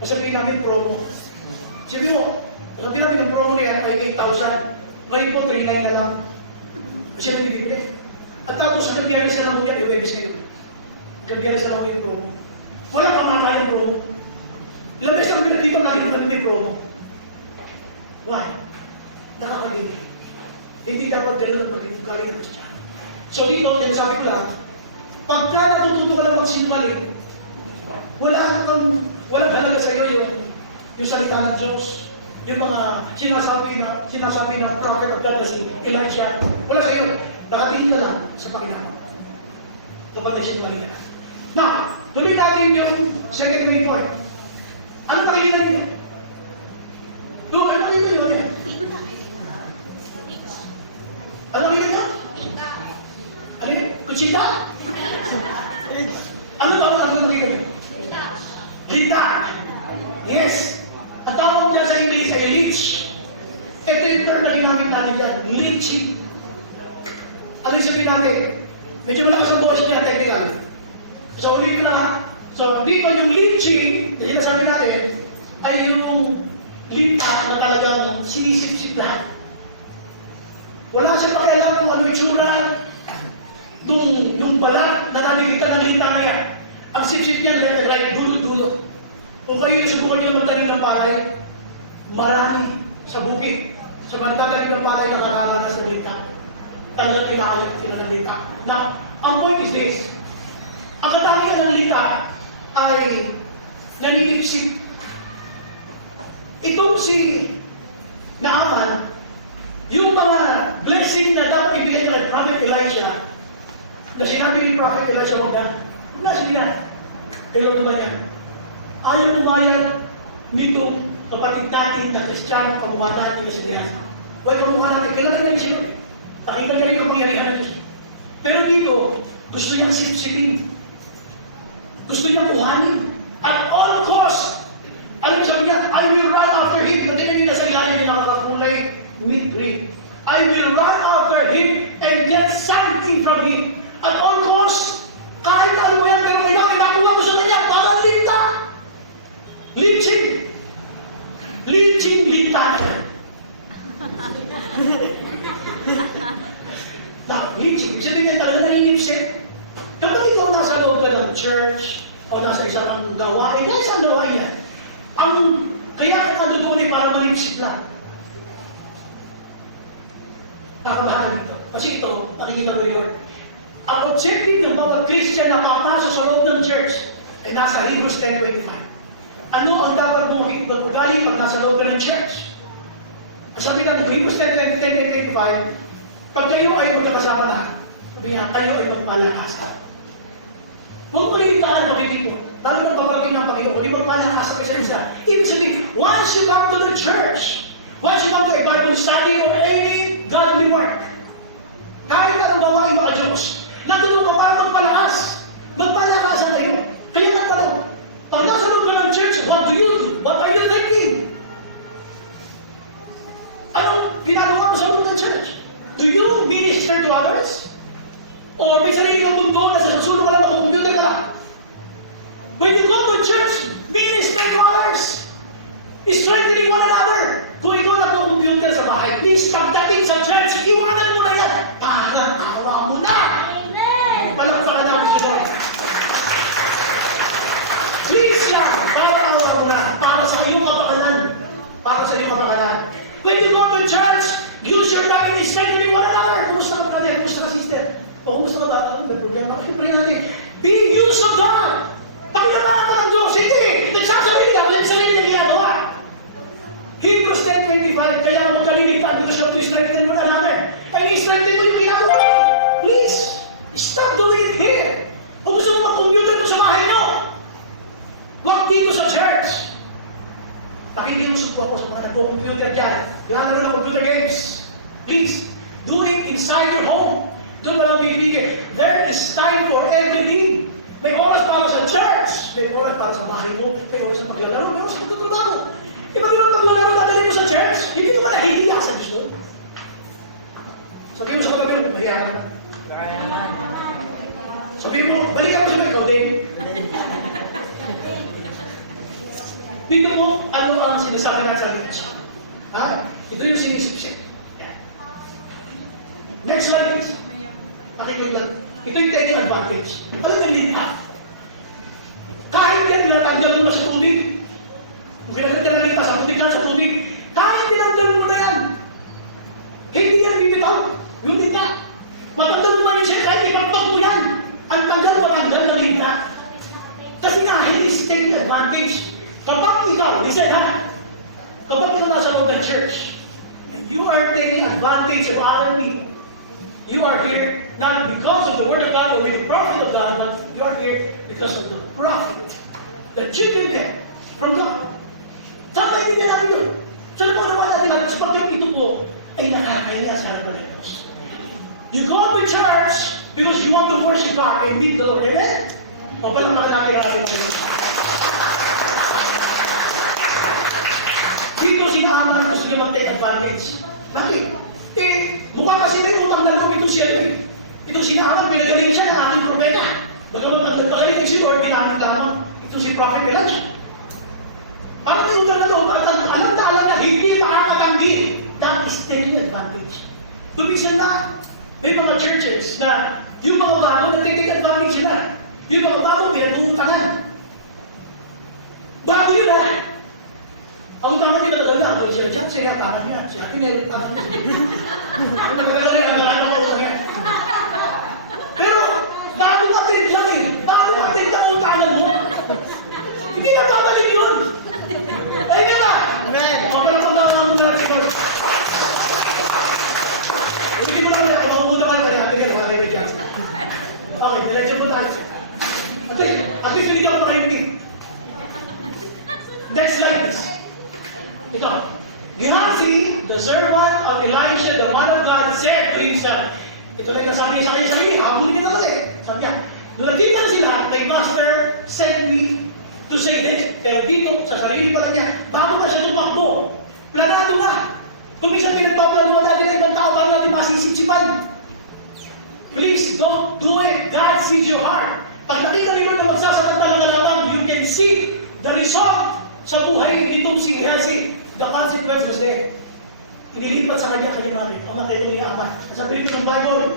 sasabihin namin promo. Sabi mo, sabi namin ang promo na yan ay 8,000. Ngayon po, 3,900 na lang. Kasi nang bibili. At tapos, sa Gabiyales na lang mo yan, i-webis ngayon. Gabiyales na lang mo yung promo. Walang kamatayang promo. Ilang beses ang pinagdito, lagi naman yung promo. Why? Nakakagili. Hindi dapat ganun ang pag-ibigari ng Kristiyano. So dito, yan sabi ko lang, pagka natututo ka lang magsinungaling, walang halaga sa iyo yung salita ng Diyos, yung mga sinasabi ng prophet of God na si Elijah, wala sa iyo. Nakatingin ka lang sa Panginoon kapag nagsinungaling ka. Now, tuloy natin yung second main point. Ano pakinggan ninyo? Ano pakinggan ninyo? Ano pakinggan ninyo? Ano yun? Kutsita? Ano ba ang nakikita nyo? Kita! Yes! Ang tawag niya sa English ay leech. Ito yung term na ginamit natin dyan, leeching. Ano yung sabihin natin? Medyo malakas ang boses niya, technical. So, ulit ko na ha. So, dito yung leeching na sinasabi natin ay yung linta na talagang sinisip-sip lahat. Wala siyang pakialam kung ano yung tsura nung balat na nadikitan ng linta na yan. Ang sip-sip niyan, left and right, dulot-dulot. Kung kayo nasubukan nyo magtanim ng palay, marami sa bukid. Sa magtatanim ng palay, nakakalakas ng linta. Talagang kinakalit sila ng linta. Now, ang point is this. Ang katangian ng linta ay nanilipsip. Itong si Naaman, yung mga blessing na dapat ibigay niya kay Prophet Elijah, na sinabi ni Prophet Elijah, huwag na, sige na. Pero naman yan. Ayaw umayag nito kapatid natin na Kristiyano, kamukha natin na si Elias. Why kamukha natin? Kailangan niya rin sila. Nakita niya rin ang pangyarihan ng Diyos. Pero dito, gusto niyang sip-sipin. Gusto niyang kuhanin. At all cost. Alam mo sabi niya, I will run after him. Pagkita niyo na sa ilalim yung nakakakulay, mint green. I will run after him and get something from him. At all cost. Kahit ano mo yan, pero kailangan nakuha ko sa kanya. Parang linta. Leeching! Leeching, linta! Now, leeching, sabi nga talaga naninipsip. Kapag ikaw nasa loob ka ng church, o nasa isang gawain, nasa gawain yan, kaya ka doon ay para malipsip lang. Nakakabahan dito. Kasi ito, nakikita ko yun. Ang objective ng bawat Christian na papasok sa loob ng church ay nasa Hebrews 10:25. Ano ang dapat mong ugali pag nasa loob ka ng church? Sabi ng Hebrews 10:25, pag kayo ay magkakasama na, sabi niya, kayo ay magpalakasan. Huwag mo liligtaan pag-ibig mo. Lalo nang paparating ng Panginoon, hindi magpalakasan ka sa isa. Ibig sabihin, once you come to the church, once you come to a Bible study, godly work. Kahit anong gawain mga Diyos, natulong ka para magpalakas. Magpalakasan kayo. Kaya nagtanong, pag nasa loob ka ng church, what do you do? What are you thinking? Anong ginagawa mo sa loob ng church? Do you minister to others? Or may sarili kang mundo na sa susunod ka lang mag-computer ka? When you go to church, minister to others. Strengthening one another. Kung ikaw nag-computer sa bahay, please, pagdating sa church, iwanan mo na yan. Parang awa mo na. Amen! Palagpakan namin si Lord. Please lang, parang awa mo na. Para sa iyong kapakanan. Para sa iyong kapakanan. When you go to church, use your time in strengthening one another. Kumusta ka brother? Kumusta ka sister? O kumusta ka ba? May problema ka. Pray natin. Big use of God. Panginoon ka ng Diyos. Hindi. Nagsasabihin ka. May sarili na ginagawa. Hebrews 10:25. Kaya ka magkaliligtan because you have to strengthen one another. Ay, i-strengthen mo yung ginagawa. Please. Stop doing it here. Kung gusto mo mag-computer mo sa bahay nyo. Huwag dito sa church. Nakikiusap po ako sa mga nag-computer dyan. Lalaro ng computer games. Please, do it inside your home. Doon ka lang bibigyan. There is time for everything. May oras para sa church. May oras para sa bahay mo. May oras sa paglalaro. May oras sa pagtatrabaho. Iba din ang paglalaro dadalhin mo sa church. Hindi ka ba nahihiya sa Diyos doon? Sabihin mo sa katabi mo, mahiyakan ka. Sabihin mo, balikan mo si Mike, ikaw din. Dito mo, ano ang sinasabi natin sa beach? Ha? Ito yung sinisip-sip. Next slide, please. Pakikot lang. Ito yung taking advantage. Alam mo, hindi pa. Kahit yan natanggal mo sa tubig, kung kinagat ka na sa putik lang sa tubig, kahit tinanggal mo na yan, hindi yan bibitaw. Yung ligna. Matanggal mo man yun siya, kahit ipagpag mo yan. Ang tanggal, matanggal ng ligna. Kasi nga, hindi is taking advantage. Kapag ikaw, listen ha, kapag ikaw nasa loob ng church, you are taking advantage of other people. You are here not because of the Word of God or with the prophet of God, but you are here because of the prophet that you did there from God. Saan ba hindi natin yun? Saan po naman natin natin sapagkat ito po ay nakakaya sa harapan ng Diyos. You go to church because you want to worship God and meet the Lord. Amen? O palakpakan natin ang ating Panginoon. Dito sinaaman gusto niya mag-take advantage. Bakit? Mukha kasi may utang na loob itong siya yun. Itong sinaaman, pinagaling siya ng ating propeta. Bagamat ang nagpagaling si Lord, ginamit lamang itong si Prophet Elijah. Bakit may utang na loob? At alam na hindi makakatanggi. That is taking advantage. Tumisan na, may mga churches na yung mga bago nag-take advantage sila. Yung mga bago pinag-uutangan. Bago yun ha. Ang utangan niya matagal na. Kung siya sinatakan niya. Siya pinag-utangan niya. Kung matagal na yan, ang pausang yan. Pero, bago ka-trip lang eh. Bago ka-trip na utangan mo. Hindi na babalik yun. Ay nga ba? O pala magkakapunta si Lord. Hindi mo lang kaya. Kung makupunta kayo kaya, tingnan, wala kayo may chance. Okay, diretso po tayo. At least hindi ka mo nakayutin. Next slide, please. Ito. Gehazi, the servant of Elijah, the man of God, said to himself, ito lang nasabi niya sa kanya sarili, habulin niya na kasi. Sabi niya, nung nagkita na sila, my master sent me to say this. Pero dito, sa sarili pa lang niya, bago pa siya tumakbo, planado na. Kung minsan may nagpaplano natin ng ibang tao, bago natin masisip-sipan. Please don't do it. God sees your heart. Pag nakita niyo na magsasamantala ka lamang, you can see the result sa buhay nitong si Gehazi. The consequences there. Inilipat sa kanya bakit? Ang makita niya ama. At sabi rito ng Bible,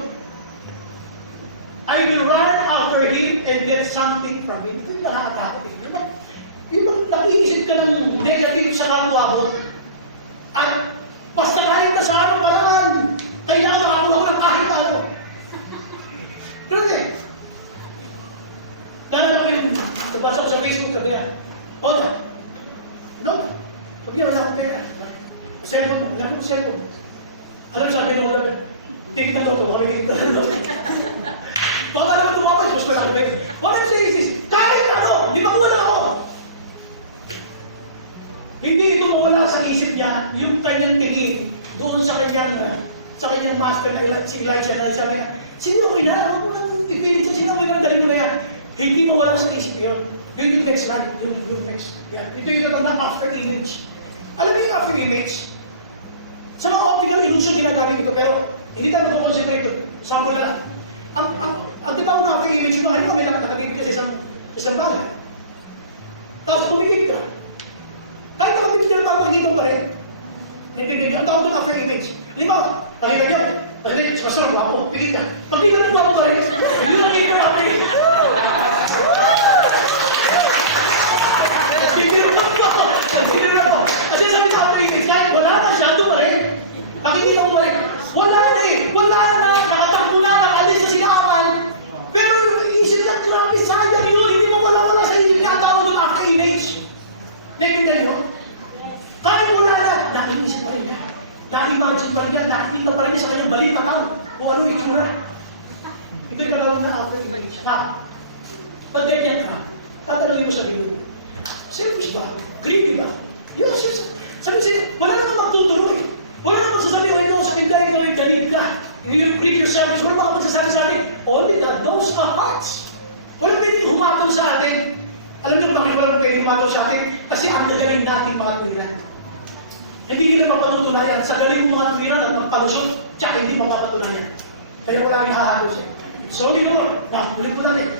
I will run after him and get something from him. Ito yung nakakatakot. Yung nakiisip ka ng negative sa kapwa mo, at basta kahit na sa araw pa naman, kailangan makakuha ko ng kahit ano. Pero nalala ko yung nabasa ko sa Facebook, sabi niya, Oda, huwag niya, wala akong pera. Cellphone, wala akong cellphone. Alam sabi ng Oda, tingin na loko, kami tingin na loko. Baka naman tumapay, gusto ko lang pera. What I'm saying is, kahit ano, di ba muna ako? Hindi ito mawala sa isip niya yung kanyang tingin doon sa kanyang sa kanyang master na si Elijah na sabi niya, sige, okay na, huwag mo lang ipilit sa sinabi ng dali mo na yan. Hindi mawala sa isip yun. Yun yung next slide, yung next. Yan. Ito yung tatandang after image. Alam niyo yung after image? Sa mga optical illusion ginagamit ito, pero hindi tayo mag-concentrate ito. Sample na lang. Ang tibawang after image yung mga may nakatibig ka sa isang bagay. Tapos pumikit ka. Kahit nakapikit na lang dito pa rin. Nagpipigil, ang tawag ng after image. Lima, palita niyo. Palita niyo, masarap ako, pigit ka. Pag hindi ka nagbago pa rin, yun ang ikaw after image. Nagpipigil ako. Kasi sabi ng after image, kahit wala na, shadow pa rin. Pakikita mo pa rin. Wala na eh. Wala na. Nakatakbo na, nakalis na si Aman. Pero isip lang, grabe, sayang yun. Hindi mo wala sa isip nga tao doon after image. Naiintindihan niyo? Kahit wala na, naiisip pa rin niya. Na-imagine pa rin niya, nakikita pa rin niya sa kanyang balik takaw o ano itsura. Ito yung kalawin na after image. Pag ganyan ka, tatanungin mo sa Diyos, selfish ba? Greedy ba? Yes, yes. Sabi siya, wala naman magtuturo eh. Wala naman sasabi, oh, ikaw sa kinda, ikaw ay ganit ka. You break your service. Wala mga magsasabi sa atin, only that those are hearts. Wala pwedeng humataw sa atin. Alam niyo bakit walang pwedeng humataw sa atin? Kasi ang gagaling natin mga tuwiran. Hindi nila mapatutunayan sa galing mga tuwiran at magpalusot, tsaka hindi mapapatunayan. Kaya wala kang hahatol siya. Sorry Lord. Ulit po natin.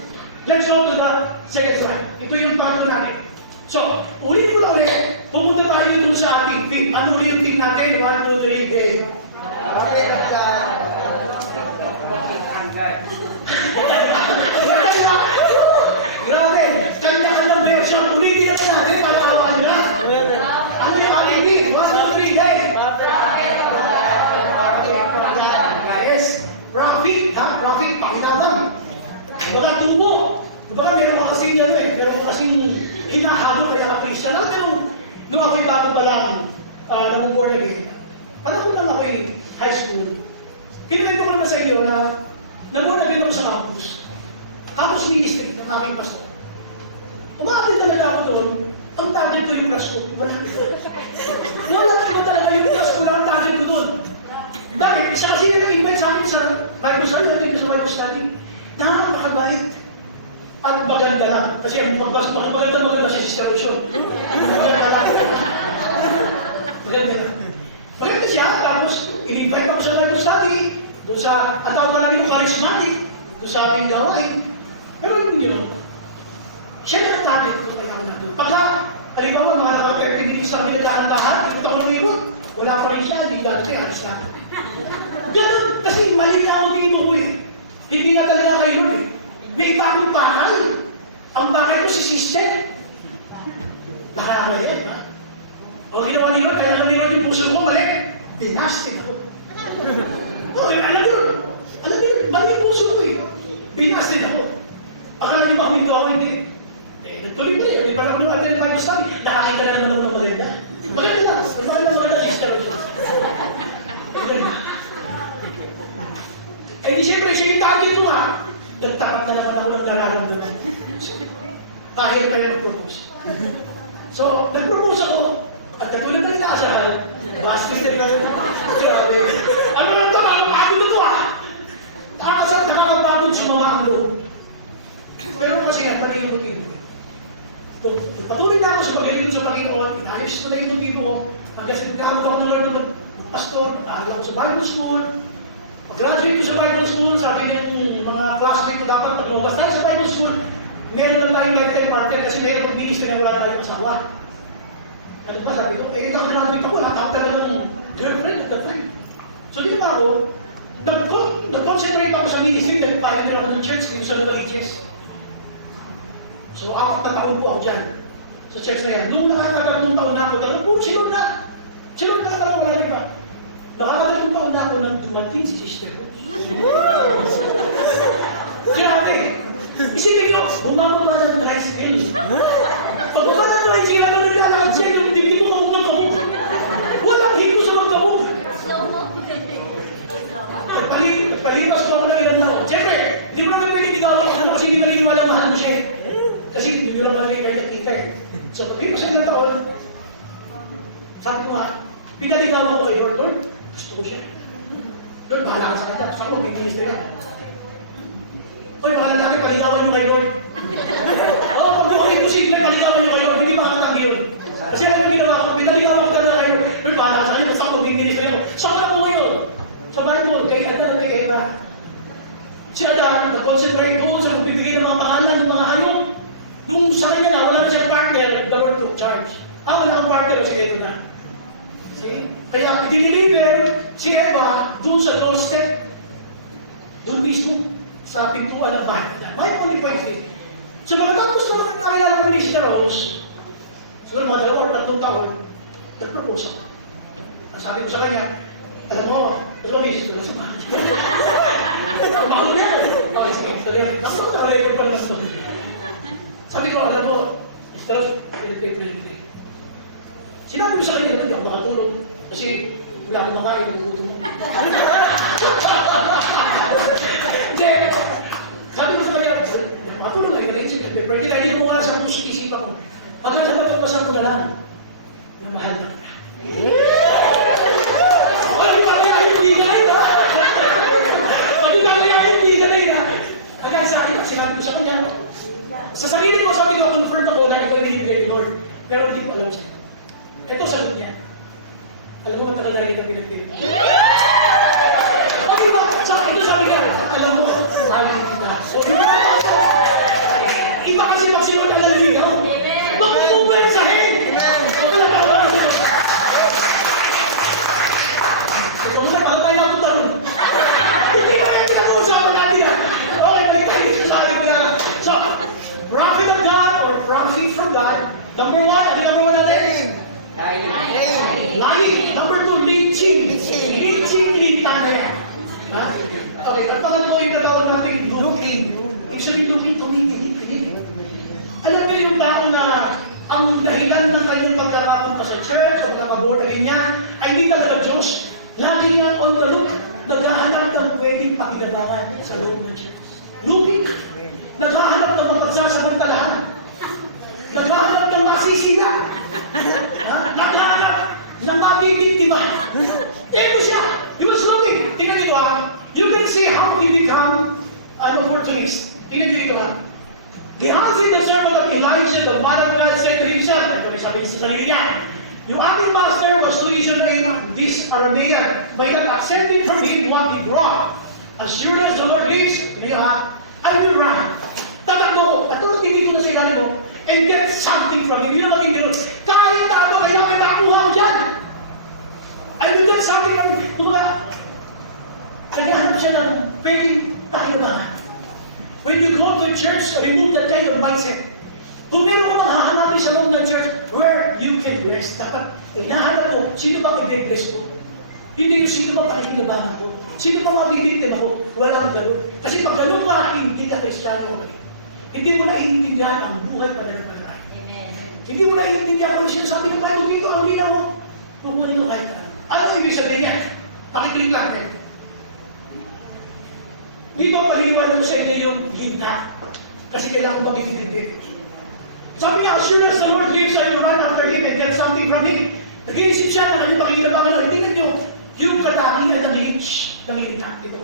Let's go to the second slide. Ito yung pangatlo natin. So, ulit ko na ulit. Pumunta tayo dun sa ating team. Ano ulit yung team natin? 1, 2, 3, game. Happy ka dyan. Grabe! Kanya-kanyang version. Ulitin naman natin para awa nyo na. Ano yung ating team? 1, 2, 3, game. Yes. Profit. Profit. Pakinabang. Baga tubo. Baga meron ka kasing ano eh. Meron ka kasing hinahabol kaya ka Christian. Alam mo, nung ako'y bago pa lang, namumborn again. Panahon lang ako'y high school. Kinagay ko naman sa inyo na naborn again ako sa campus. Campus ministry ng aming pastor. Umakit talaga ako doon. Ang target ko yung crush ko. Wala iba talaga yung crush ko lang ang target ko doon. Dahil isa kasi na invite sa amin sa Bible study. Natin sa Bible study. Napakabait. At maganda lang. Kasi maganda si Sister Ocean. Maganda lang. Maganda lang. Maganda siya. Tapos, in-invite ako sa Bible study. Doon sa, at tawag pa namin yung charismatic. Doon sa ating gawain. Pero yun yun. Siya na target ko kaya ako natin. Pagka, halimbawa, mga nakaka-30 minutes na kami nagkakantahan, ikot ako lumikot. Wala pa rin siya. Hindi dati siya. Alis natin. Ganun. Kasi mali na ako dito ko eh. Hindi na talaga kayo nun eh. May ibang bakal. Ang bakal ko si sister. Nakakaya, ha? O ginawa ni Lord, kaya alam ni Lord yung puso ko, mali. Binasted ako. O, alam ni Lord. Alam ni Lord, mali yung puso ko eh. Binasted ako. Akala niyo ba kung hindi ako, hindi? Nagtuloy pa rin. Hindi pa lang ako attend ng Bible study. Nakakita na naman ako ng maganda. Maganda lang. Maganda sister siya. Maganda. Eh di siyempre, siya yung target ko ha. Nagtapat na naman ako ng nararamdaman. Kahit kayo mag-propose. So, nag-propose ako. At katulad ng inaasahan, basket na gano'n. Grabe. Ano na ito? Nakakapagod na ito ha. Nakakapagod sumama ang loob. Pero kasi yan, mali yung motibo ko. So, patuloy na ako sa paglilito sa Panginoon. Inayos ko na yung motibo ko. Hanggang sinagawag ako ng Lord ng pastor. Nag-aaral ako sa Bible school. Pag-graduate ko sa Bible school, sabi ng mga classmate ko dapat pag lumabas tayo sa Bible school, meron na tayong lifetime partner kasi meron mag-minister na wala tayong asawa. Ano ba sabi ko? Eh, nakagraduate ako, wala tayong talaga ng girlfriend at that time. So, di ba ako, nag-concentrate ako sa ministry, nag-pioneer ako ng church, dito sa Novaliches. So, 4 na taon po ako dyan sa church na yan. Noong nakakatatlong taon na ako, talagang puro silon na. Silon na talaga, wala na iba. Nakakatatlong taon na ako nang dumating si sister ko. Grabe! Isipin nyo, bumababa ng tricycle. Pagbaba ng tricycle, ako naglalakad siya, yung hindi mo kamungang kamuk. Walang hito sa magkamuk. Nagpalipas ko ako ng ilang taon. Siyempre, hindi mo naman pinitigawa ako kasi hindi naniniwala mahal mo siya. Kasi hindi nyo lang malagay kayo nakita eh. So, pagkalipas ng ilang taon, sabi ko nga, pinaligawan ko kay Lord, gusto ko siya. bahala ka sa kanya. Saan mo, pinilis nila. Hoy, mga lalaki, paligawan nyo kay Lord. Oo, pag yung kayo posible, paligawan nyo kay Lord, hindi makakatanggi yun. Kasi ano yung ginawa ko? Pinaligawan ko talaga kayo. Lord, bahala ka sa kanya, basta ako mag-ministry ako. Saan ka na po ngayon? Sa Bible, kay Adan at kay Eva. Si Adan, nag-concentrate doon sa magbibigay ng mga pangalan ng mga hayop. Kung sa kanya na, wala na siyang partner, the Lord took charge. Wala kang partner, sige, ito na. See? Kaya, i-deliver si Eva doon sa doorstep. Doon mismo, sa pintuan ng bahay niya. My only point is, sa mga tapos na makakilala kami ni Sister Rose, siguro mga 2 or 3 taon, nag-propose ako. Ang sabi ko sa kanya, alam mo, ito ba misis ko na sa bahay niya? Kumago na yan! Okay, sige, ito na yan. Ang mga naka-record pa naman ito. Sabi ko, alam mo, Sister Rose, pinag-take. Sinabi ko sa kanya, hindi ako makatulog. Kasi wala akong makain, nagugutom mo. Hindi! Sabi ko sa kanya, makatulog nga, ikaw-isip. Pero hindi ko muna sa puso isipan ko. Hanggang napagpasan ko na lang, na mahal na kita. Walang palayahin, hindi ka na yun, ha? Paging palayahin, hindi ka na yun, ha? Hanggang sa akin, sinabi ko sa kanya, sa sarili ko, sabi ko, confirmed ako dahil ko binibigay ni Lord. Pero hindi ko alam siya. Ito sagot niya. Alam mo, matagal na rin itong pinagpil. Bakit ba? Ito sabi niya, alam mo, mahalin kita. O, diba? Iba kasi pag si Lord alaligaw. Makukuha sa head. O, pinapawala sa Lord. Ito muna, bago tayo napunta ron. Hindi ko yan pinag-uusapan natin yan. Okay, balik tayo dito sa ating pinaka. So, prophet of God or prophecy from God. Number 1, ano yung number 1 natin? Lying. Number 2, leeching. Leeching, kinita na yan. Ha? Okay, at pangalawa yung natawag natin, looking. Ibig sabihin, looking, tumitigit. Alam mo yung tao na ang dahilan ng kanyang pagkakapunta sa church, sa pagkakabuhat na ganyan, ay hindi talaga Diyos. Lagi nga on the look, naghahanap ng pwedeng pakinabangan sa loob ng church. Looking. Naghahanap ng mapagsasamantalahan. Naghahanap ng masisila. Naghahanap ng mabibiktima. Ito siya. He was looking. Tingnan nito ha. You can see how he become an opportunist. Tingnan nito ha. Gehazi, the servant of Elijah, the man of God, said to himself, ito may sabihin sa sarili niya, yung aking master was to issue this Aramean, by not accepting from him what he brought. As sure as the Lord lives, ngayon ha, I will run. Tatakbo ko. At ito, hindi ko na sa ilalim mo, and get something from him. Hindi na maging gano'n. Kahit ano, kailangan may makuha ko dyan. I will get something from him. Kumbaga, naghahanap siya ng pwedeng pakinabangan. When you go to church, remove that kind of mindset. Kung meron mo maghahanapin sa loob ng church where you can rest, dapat hinahanap mo, sino ba i-bless mo? Hindi yung sino ba pakikinabangan mo? Sino ba mabibiktima mo? Wala kang ganun. Kasi pag ganun ka, hindi ka Kristiyano ka. Hindi mo naiintindihan ang buhay pananampalataya. Hindi mo naiintindihan kung ano sinasabi ng Bible dito, ang linaw mo. Kukunin ko kahit ano ibig sabihin niya? Pakiclick lang rin. Dito paliwanag ko sa inyo yung ginta. Kasi kailangan ko magiging. Sabi niya, as sure as the Lord lives, I will run after him and get something from him. Nag-iisip siya na kanyang pakikinabangan. Tingnan niyo, yung kataki ay ng ginta. Ito.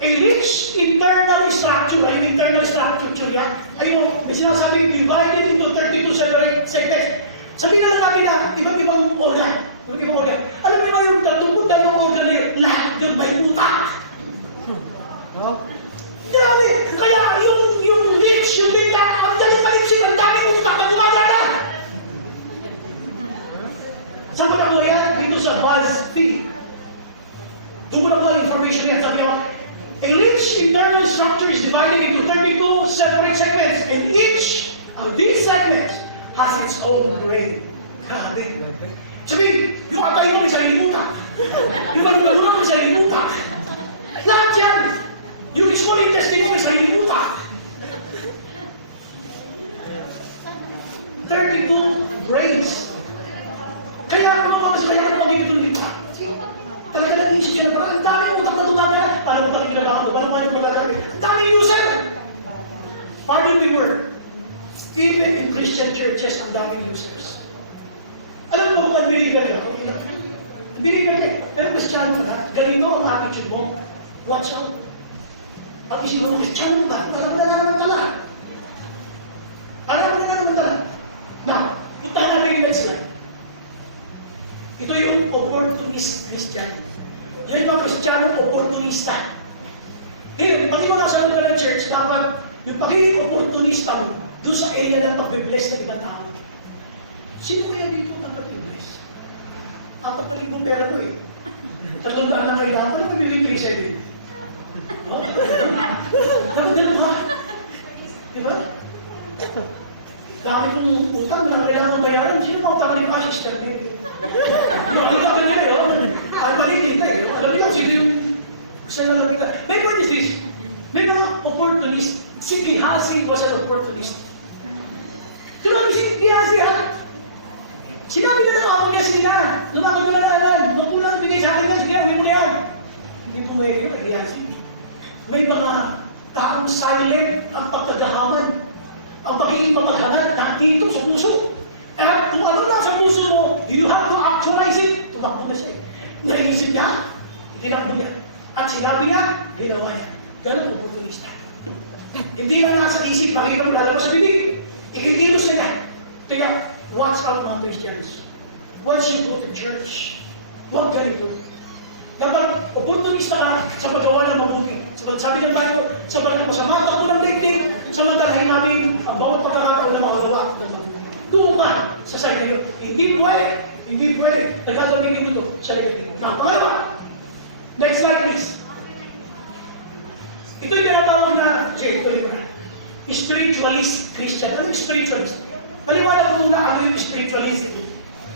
A rich internal structure, ay yung internal structure yan, ay yung may sinasabing divided into 32 separate segments. Sabihin na natin na ibang organ. Alam niyo ba yung 32 organ na yun, lahat yun may utak. Grabe! Kaya yung rich, yung bita, ang galing malipsik, ang daming utak, ang umalala. Saan ko nakuha yan? Dito sa BuzzFeed. Doon ko nakuha information yan. Sabi niya, a rich internal structure is divided into 32 separate segments, and each of these segments has its own brain. Grabe. Sabi, yung atay mo may sariling utak. Yung manugalunan may sariling utak. Lahat yan. Yung small intestine mo may sariling utak. 32 brains. Kaya kung mapapasok, kaya ka magiging ulit. Talaga nag-iisip siya na parang ang dami utak na tumagana. Paano ko talagang kinabahan ko? Paano ko ngayon tumagana? Ang dami user! Pardon the word. Even in Christian churches, ang dami users. Alam mo ba kung unbeliever ka? Unbeliever ka eh. Pero Kristiyano ka na. ganito ang attitude mo, watch out. Pag isipin mo, Kristiyano ba? Alam mo na naman tala. Alam mo na naman tala. Now, itahan natin yung next slide. Ito yung opportunist Christian. Yan yung mga Kristiyano opportunista. Ngayon, pag mga sa loob ng church, dapat yung pagiging opportunista mo doon sa area na pag-bless ng ibang tao. Sino kaya dito ang pag-bless? Apat na rin pera ko eh. 300 na kailangan. Ano may pili 3-7? Oh, dapat dalawa. Diba? Dami kong utang na kailangan bayaran. Sino pa utang rin yung assistant niya? Nakalimutan nila yun. Ay, palikita eh. Alam niyo, sino yung gusto na lapitan. My point is this. May mga opportunist. Si Gehazi was an opportunist. Tuloy si Gehazi ha? Sinabi na ng amo niya, sige na. Lumakad ko na naanan. Makulang binay sa akin na. Sige na, huwag mo na yan. Hindi po may kay Gehazi. May mga taong silent ang pagkagahaman. Ang pagiging mapaghangat. Nandito sa puso. At kung ano nasa puso mo, you have to actualize it. Tumakbo na siya. Naisip niya, tinakbo niya. At sinabi niya, ginawa niya. Ganun ang opportunista. Hindi lang nasa isip, makita mo lalabas sa bibig. Ikikilos na yan. Kaya, watch out mga Christians. Once you go to church, huwag ganito. Dapat, opportunista ka sa paggawa ng mabuti. Sabi ng Bible, sa masama takbo ng daigdig, samantalahin natin ang bawat pagkakataon na makagawa ng mabuti. Doon ka sa side na yun. Hindi pwede. Nagagamitin mo ito sa negative. Now, pangalawa. Next slide, please. Ito yung tinatawag na, tuloy mo na. Spiritualist Christian. Ano yung spiritualist? Paliwanag ko muna ano yung spiritualist.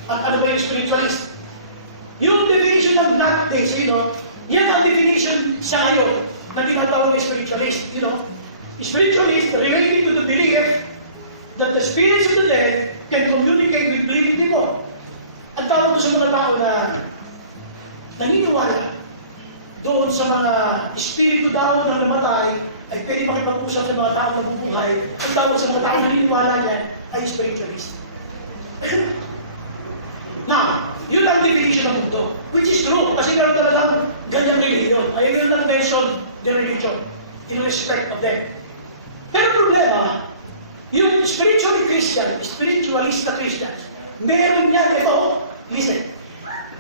At ano ba yung spiritualist? Yung definition ng that day, yan ang definition sa ngayon na tinatawag na spiritualist. Spiritualist related to the belief that the spirits of the dead can communicate with living people. Ang tawag ko sa mga tao na naniniwala doon sa mga espiritu daw ng namatay ay pwede makipag-usap sa mga tao na nabubuhay. Ang tawag sa mga tao na naniniwala niya ay spiritualist. Now, yun ang definition ng mundo. Which is true, kasi meron talagang ganyang religion. I will not mention the religion in respect of them. Pero problema, yung spiritualist Christian, meron yan, listen.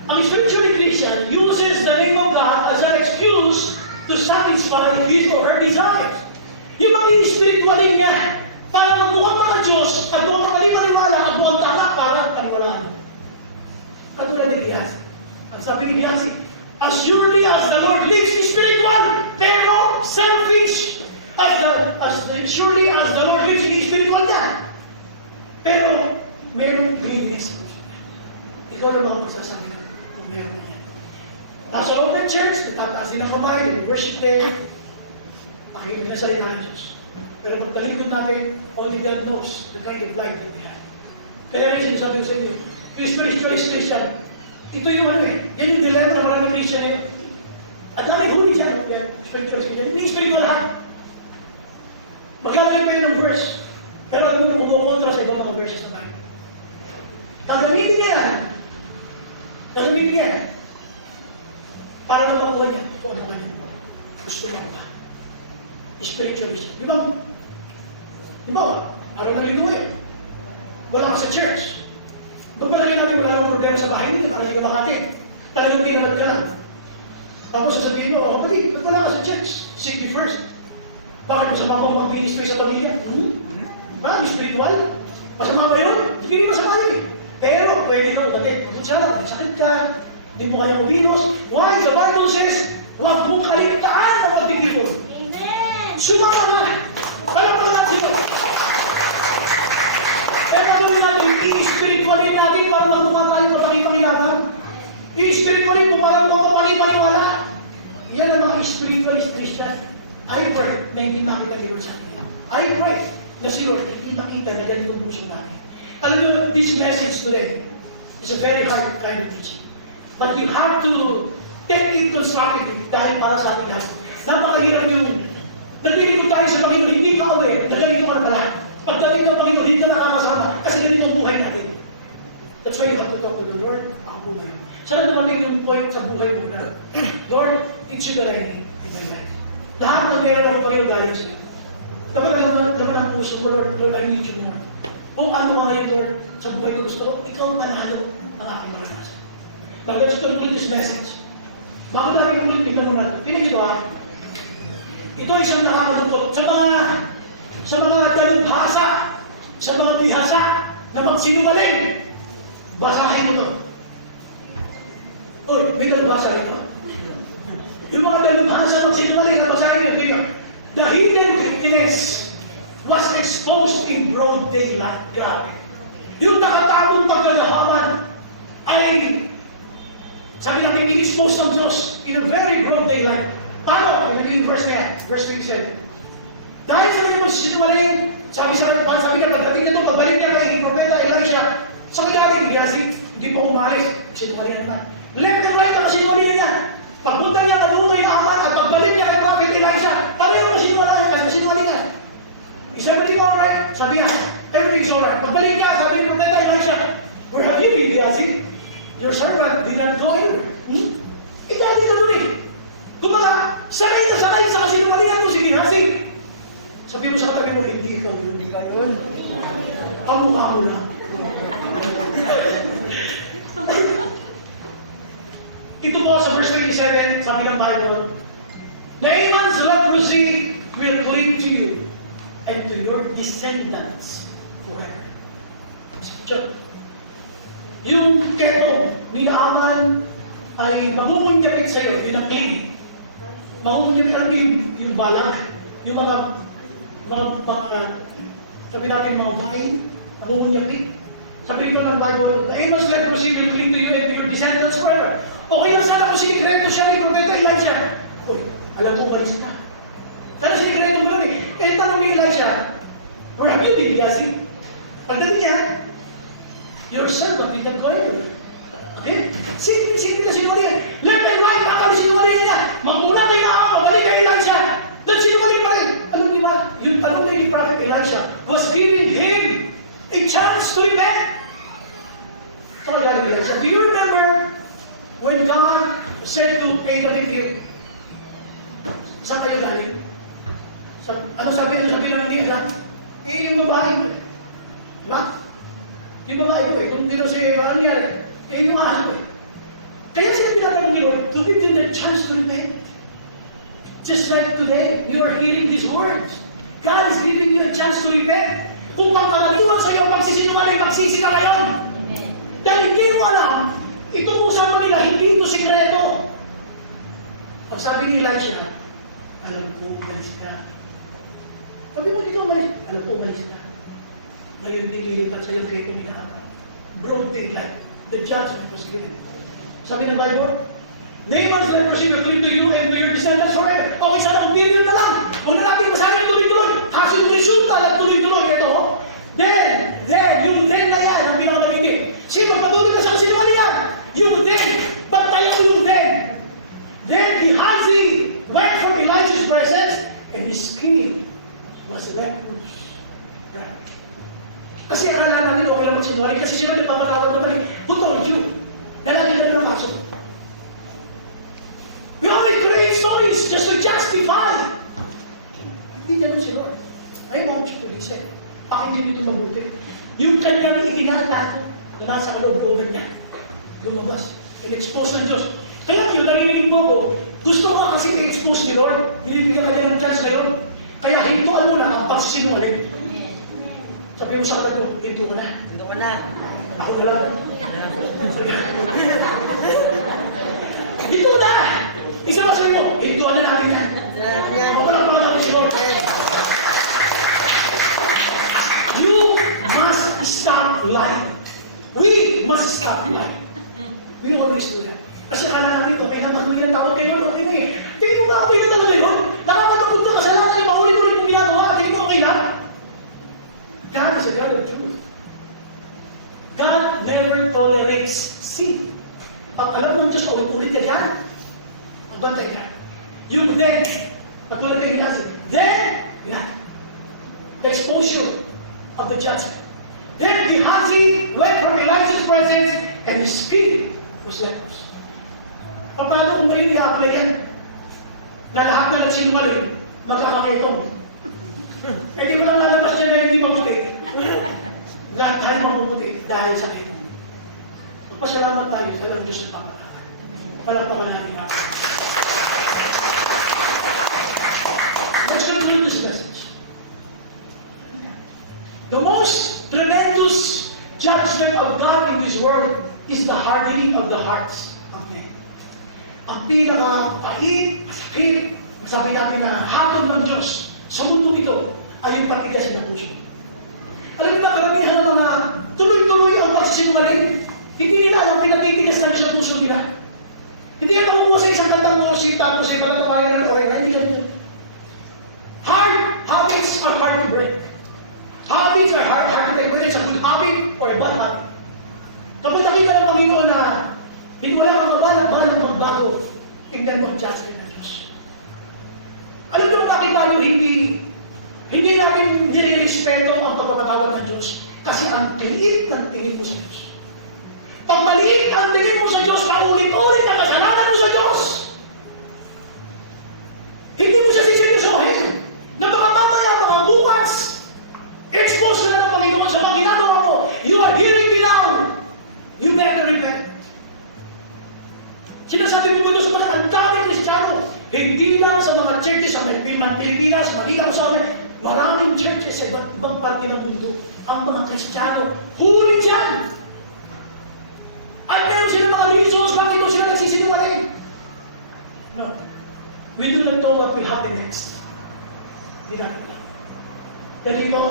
Ang spiritualist Christian uses the name of God as an excuse to satisfy his or her desires. Yung mga spiritualin niya, para magmukhang mga Diyos at kung mapaniwala at buong tama para paniwalaan. Katulad ni Gehazi. Ang sabi ni Gehazi, as surely as the Lord lives, spiritual, pero selfish. Surely as the Lord lives, spiritual niya. Pero, merong greediness. Ikaw na makapagsasabi na kung meron na yan. Nasa loob ng church, natataas din ang kamay, worship them, makikinig na salita ng Diyos. Pero pag talikod natin, only God knows the kind of life that they have. Kaya rin sinasabi ko sa inyo, yung spiritualist Christian, ito yung yan yung dilemma na maraming Christian ngayon. At dami huli dyan, spiritualist Christian, hindi spiritual lahat. Maglalagay pa yun ng verse. Pero ito yung kumukontra sa ibang mga verses na Bible. Gagamitin niya yan. Para na makuha niya kung ano kanya. Gusto makuha. Spiritualist. Di ba? Araw ng linggo eh. Wala ka sa church. Magpalagay natin wala akong problema sa bahay dito para hindi ka makatid. Talagang pinamad ka lang. Tapos sasabihin mo, kapatid, ba't wala ka sa church? Seek me first. Bakit masama mo mag-ministry sa pamilya? Spiritual? Masama ba yun? Hindi masama yun eh. Pero pwede ka umatid. Sakit ka, hindi mo kaya kumilos. Why? The Bible says, huwag mong kaligtaan ang pagtitipon. Amen! Sumama ka! Walang pangalan sila. Pero gawin natin, i-spiritualin natin para magmukha tayo mapakipakilatan. I-spiritualin mo para magpapalipaniwala. Yan ang mga spiritualist Christian. I pray na hindi makita ni Lord sa atin. I pray na si Lord hindi makita na ganitong puso natin. Alam niyo, this message today is a very hard kind of teaching. But you have to take it constructively dahil para sa ating lahat. Napakahirap yung nalilipod tayo sa Panginoon, hindi ka aware na ganito man pala. Pagdating ng Panginoon, hindi ka nakakasama kasi ganito ang buhay natin. That's why you have to talk to the Lord. Ako po ngayon. Saan dumating yung point sa buhay mo na, Lord, it's you that I need in my life. Lahat ng meron ako Panginoon galing sa'yo. Dapat naman ang puso ko, Lord, I need you more. O ano ka ngayon, Lord, sa buhay ko gusto ko, ikaw panalo ang aking maranasan. But let's conclude this message. Bago natin ulit tignan mo natin. Tinig ito ha. Ito ay isang nakakalungkot sa mga dalubhasa, sa mga bihasa na magsinungaling. Basahin mo to. Uy, may dalubhasa rito. Yung mga dalubhasa magsinungaling, basahin nyo. The hidden craftiness was exposed in broad daylight. Grabe. Yung nakatagong pagkagahaman ay sabi natin, in-expose ng Diyos in a very broad daylight. Paano? Naging verse na yan. Verse 27. Dahil sa kanyang magsisinungaling, sabi niya, pagdating nito, pagbalik niya kay Propeta Elisha, sa kagaling Gehazi, hindi pa umalis. Sinungalingan naman. Left and right ang kasinungalingan niya. Pagpunta niya na doon kay Naaman at pagbalik niya kay Prophet Elisha, pareho kasinungalingan. Is everything alright? Sabi niya, everything is alright. Pagbalik niya, sabi ni Propeta Elisha, where have you been, Gehazi? Your servant did not go in. Dati ka doon eh. Kumbaga, sanay na sanay sa kasinungalingan mo si Gehazi. Sabi mo sa katabi mo, hindi ka yun. Kamukha mo lang. Ito po sa verse 27, sabi ng Bible, Naaman's leprosy will cling to you and to your descendants forever. So, yung keto ni Naaman ay mamumunyapit sa'yo, yun ang cling. Mamumunyapit, alam mo yung balak, yung mga sabi natin mga buhay, mamumunyapit. Sabi rito ng Bible, Naaman's leprosy will cling to you and to your descendants forever. Okay lang sana kung sinikreto siya ni Propeta Elisha. Uy, alam mo, malis ka. Sana sinikreto mo lang eh. Eh, tanong ni Elisha, where have you been, Gehazi? Pagdating niya, your servant did not go anywhere. Okay? Sinipin na sinungalingan. Left and right, tama na sinungalingan niya. Magmula kay Naaman, mabalik kay Elisha. Nagsinungaling pa rin. Alam niyo ba, yung tanong ni Prophet Elisha was giving him a chance to repent. Saan galing Elisha? Do you remember when God said to Abraham, saan kayo galing? Ano sabi naman ni Abraham? Yung babae ko eh. Ba? Yung babae ko eh. Kung dito si Abraham yan eh. Yung ahal ko eh. Kaya sila tinatanong ni Lord to give them the chance to repent. Just like today, you are hearing these words. God is giving you a chance to repent. Kung pagkaraniwan sa iyo, pagsisinungaling, pagsisi ka ngayon. Dahil hindi mo alam, ito mo usapan nila, hindi ito sikreto. Pag sabi ni Elisha, alam ko, malis ka. Sabi mo, ikaw malis. Alam ko, malis ka. Ngayon din lilipat sa iyo, kaya tuminaaman. Broad daylight. The judgment was given. Sabi ng Bible, Naaman's leprosy will cling to you and to your descendants forever. Okay, sana mag-video na lang. Huwag na natin masahin tuloy-tuloy. Hasil mo resulta ng tuloy-tuloy. Ito, then, yung then na yan, ang pinakamagiging. Sige, magpatuloy na sa kasinungalingan. Yung then, bantayan mo yung then. Then Gehazi went from Elijah's presence and his skin was leprous. Kasi akala natin okay lang magsinungaling kasi siya nagpapagawad na pali. Who told you? Lalaki ka na ng kaso. We only create stories just to justify. Hindi ganun si Lord. I want you to listen. Pakinggan nito mabuti. Yung kanyang itinatato na nasa kaloob-looban niya, lumabas. In-expose ng Diyos. Kaya ngayon, narinig mo ko, gusto mo kasi i-expose ni Lord, binibigyan ka niya ng chance ngayon. Kaya hintuan mo lang ang pagsisinungaling. Sabi mo sa akin, hinto ka na. Hinto ka na. Ako na lang. Hinto na! Isa ba sabi mo, hintuan na natin yan. Ako lang ba ako si Lord? You must stop lying. We must stop lying. We always do that. Kasi akala natin, okay na, magmingin ang tawag kay Lord, okay na eh. Tingin mo nga, okay na talaga yun. Nakapatapod na kasalanan yung maulit-ulit mong ginagawa. Tingin mo, okay na? God is a God of truth. God never tolerates sin. Pag alam ng Diyos, paulit-ulit ka dyan, magbantay ka. Yung then, patulad kay Gehazi, then, yeah, the exposure of the judgment. Then Gehazi went from Elijah's presence and his spirit was leprous. Paano kung mali i-apply yan? Na lahat na nagsinungaling, magkakakitong. Eh di mo lang lalabas siya na hindi mabuti. Lahat tayo mabubuti dahil sa ito. Magpasalamat tayo, alam mo Diyos na papalaman. Palakpakan natin ako. Let's conclude this message. The most tremendous judgment of God in this world is the hardening of the hearts of men. Ang pinaka-pahit, masakit, masabi natin na hatol ng Diyos sa mundo ito ay yung patigasin ng puso. Alam ba, karamihan ng mga tuloy-tuloy ang pagsisinungaling, hindi nila alam pinagtitigas na sa puso nila. Hindi yan makukuha sa isang kantang musik tapos ay pagkatawayan ng oray na hindi ganito. Hard habits are hard to break. Habits are hard to break, whether it's a good habit or a bad habit. Kapag nakita ng Panginoon na hindi wala kang kabalang magbago, tingnan mo ang judgment ng Diyos. Alam mo bakit tayo hindi namin nire-respeto ang pagpapatawad ng Diyos? Kasi ang liit ng tingin mo sa Diyos. Pag maliit ang tingin mo sa Diyos, paulit-ulit ang kasalanan mo sa Diyos. Hindi mo siya siseryosohin. Na baka mamaya, baka bukas, expose na ng Panginoon sa mga ginagawa mo. You are hearing me now. You better repent. Sinasabi mo sa mga ang daming Kristiyano, hindi lang sa mga churches sa Pilipinas, Manila o sa amin, maraming churches sa ibang parte ng mundo. Ang mga Kristiyano, huli dyan! At meron sila mga reasons bakit ito sila nagsisinungaling. No. We do not know what will happen next. Hindi natin alam. Dahil ito,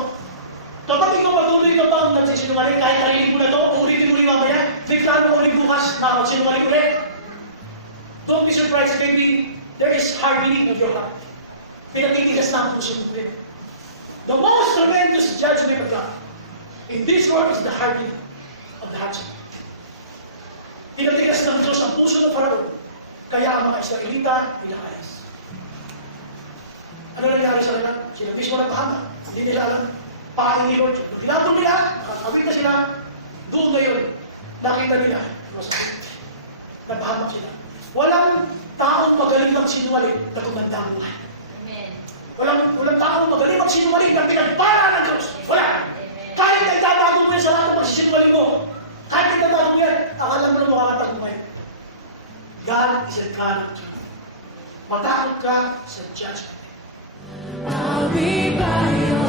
kapag ikaw patuloy ka bang nagsisinungaling, kahit narinig mo na ito, ulitin mo rin mamaya, biglaan mo ulit bukas na magsinungaling ulit. Don't be surprised, maybe there is hardening of your heart. Pinatitigas na ang puso mo ulit. The most tremendous judgment of God in this world is the hardening of the heart. Pinatigas ng Diyos ang puso ng Faraon. Kaya ang mga Israelita pinakayas. Ano nangyari sa kanila? Sila mismo nagpahama. Hindi nila alam. Paano ni Lord. Pinatong nila, nakakawin na sila. Doon ngayon, nakita nila. Nagpahamak sila. Walang taong magaling magsinungaling na gumanda ang buhay. Walang taong magaling magsinungaling na pinagpala ng Diyos. Wala. Kahit na itatago mo yan sa lahat ng pagsisinungaling mo, kahit itatago mo yan, akala mo na makakatago ngayon. God is a God of judgment. Matakot ka sa judgment. I'll be by your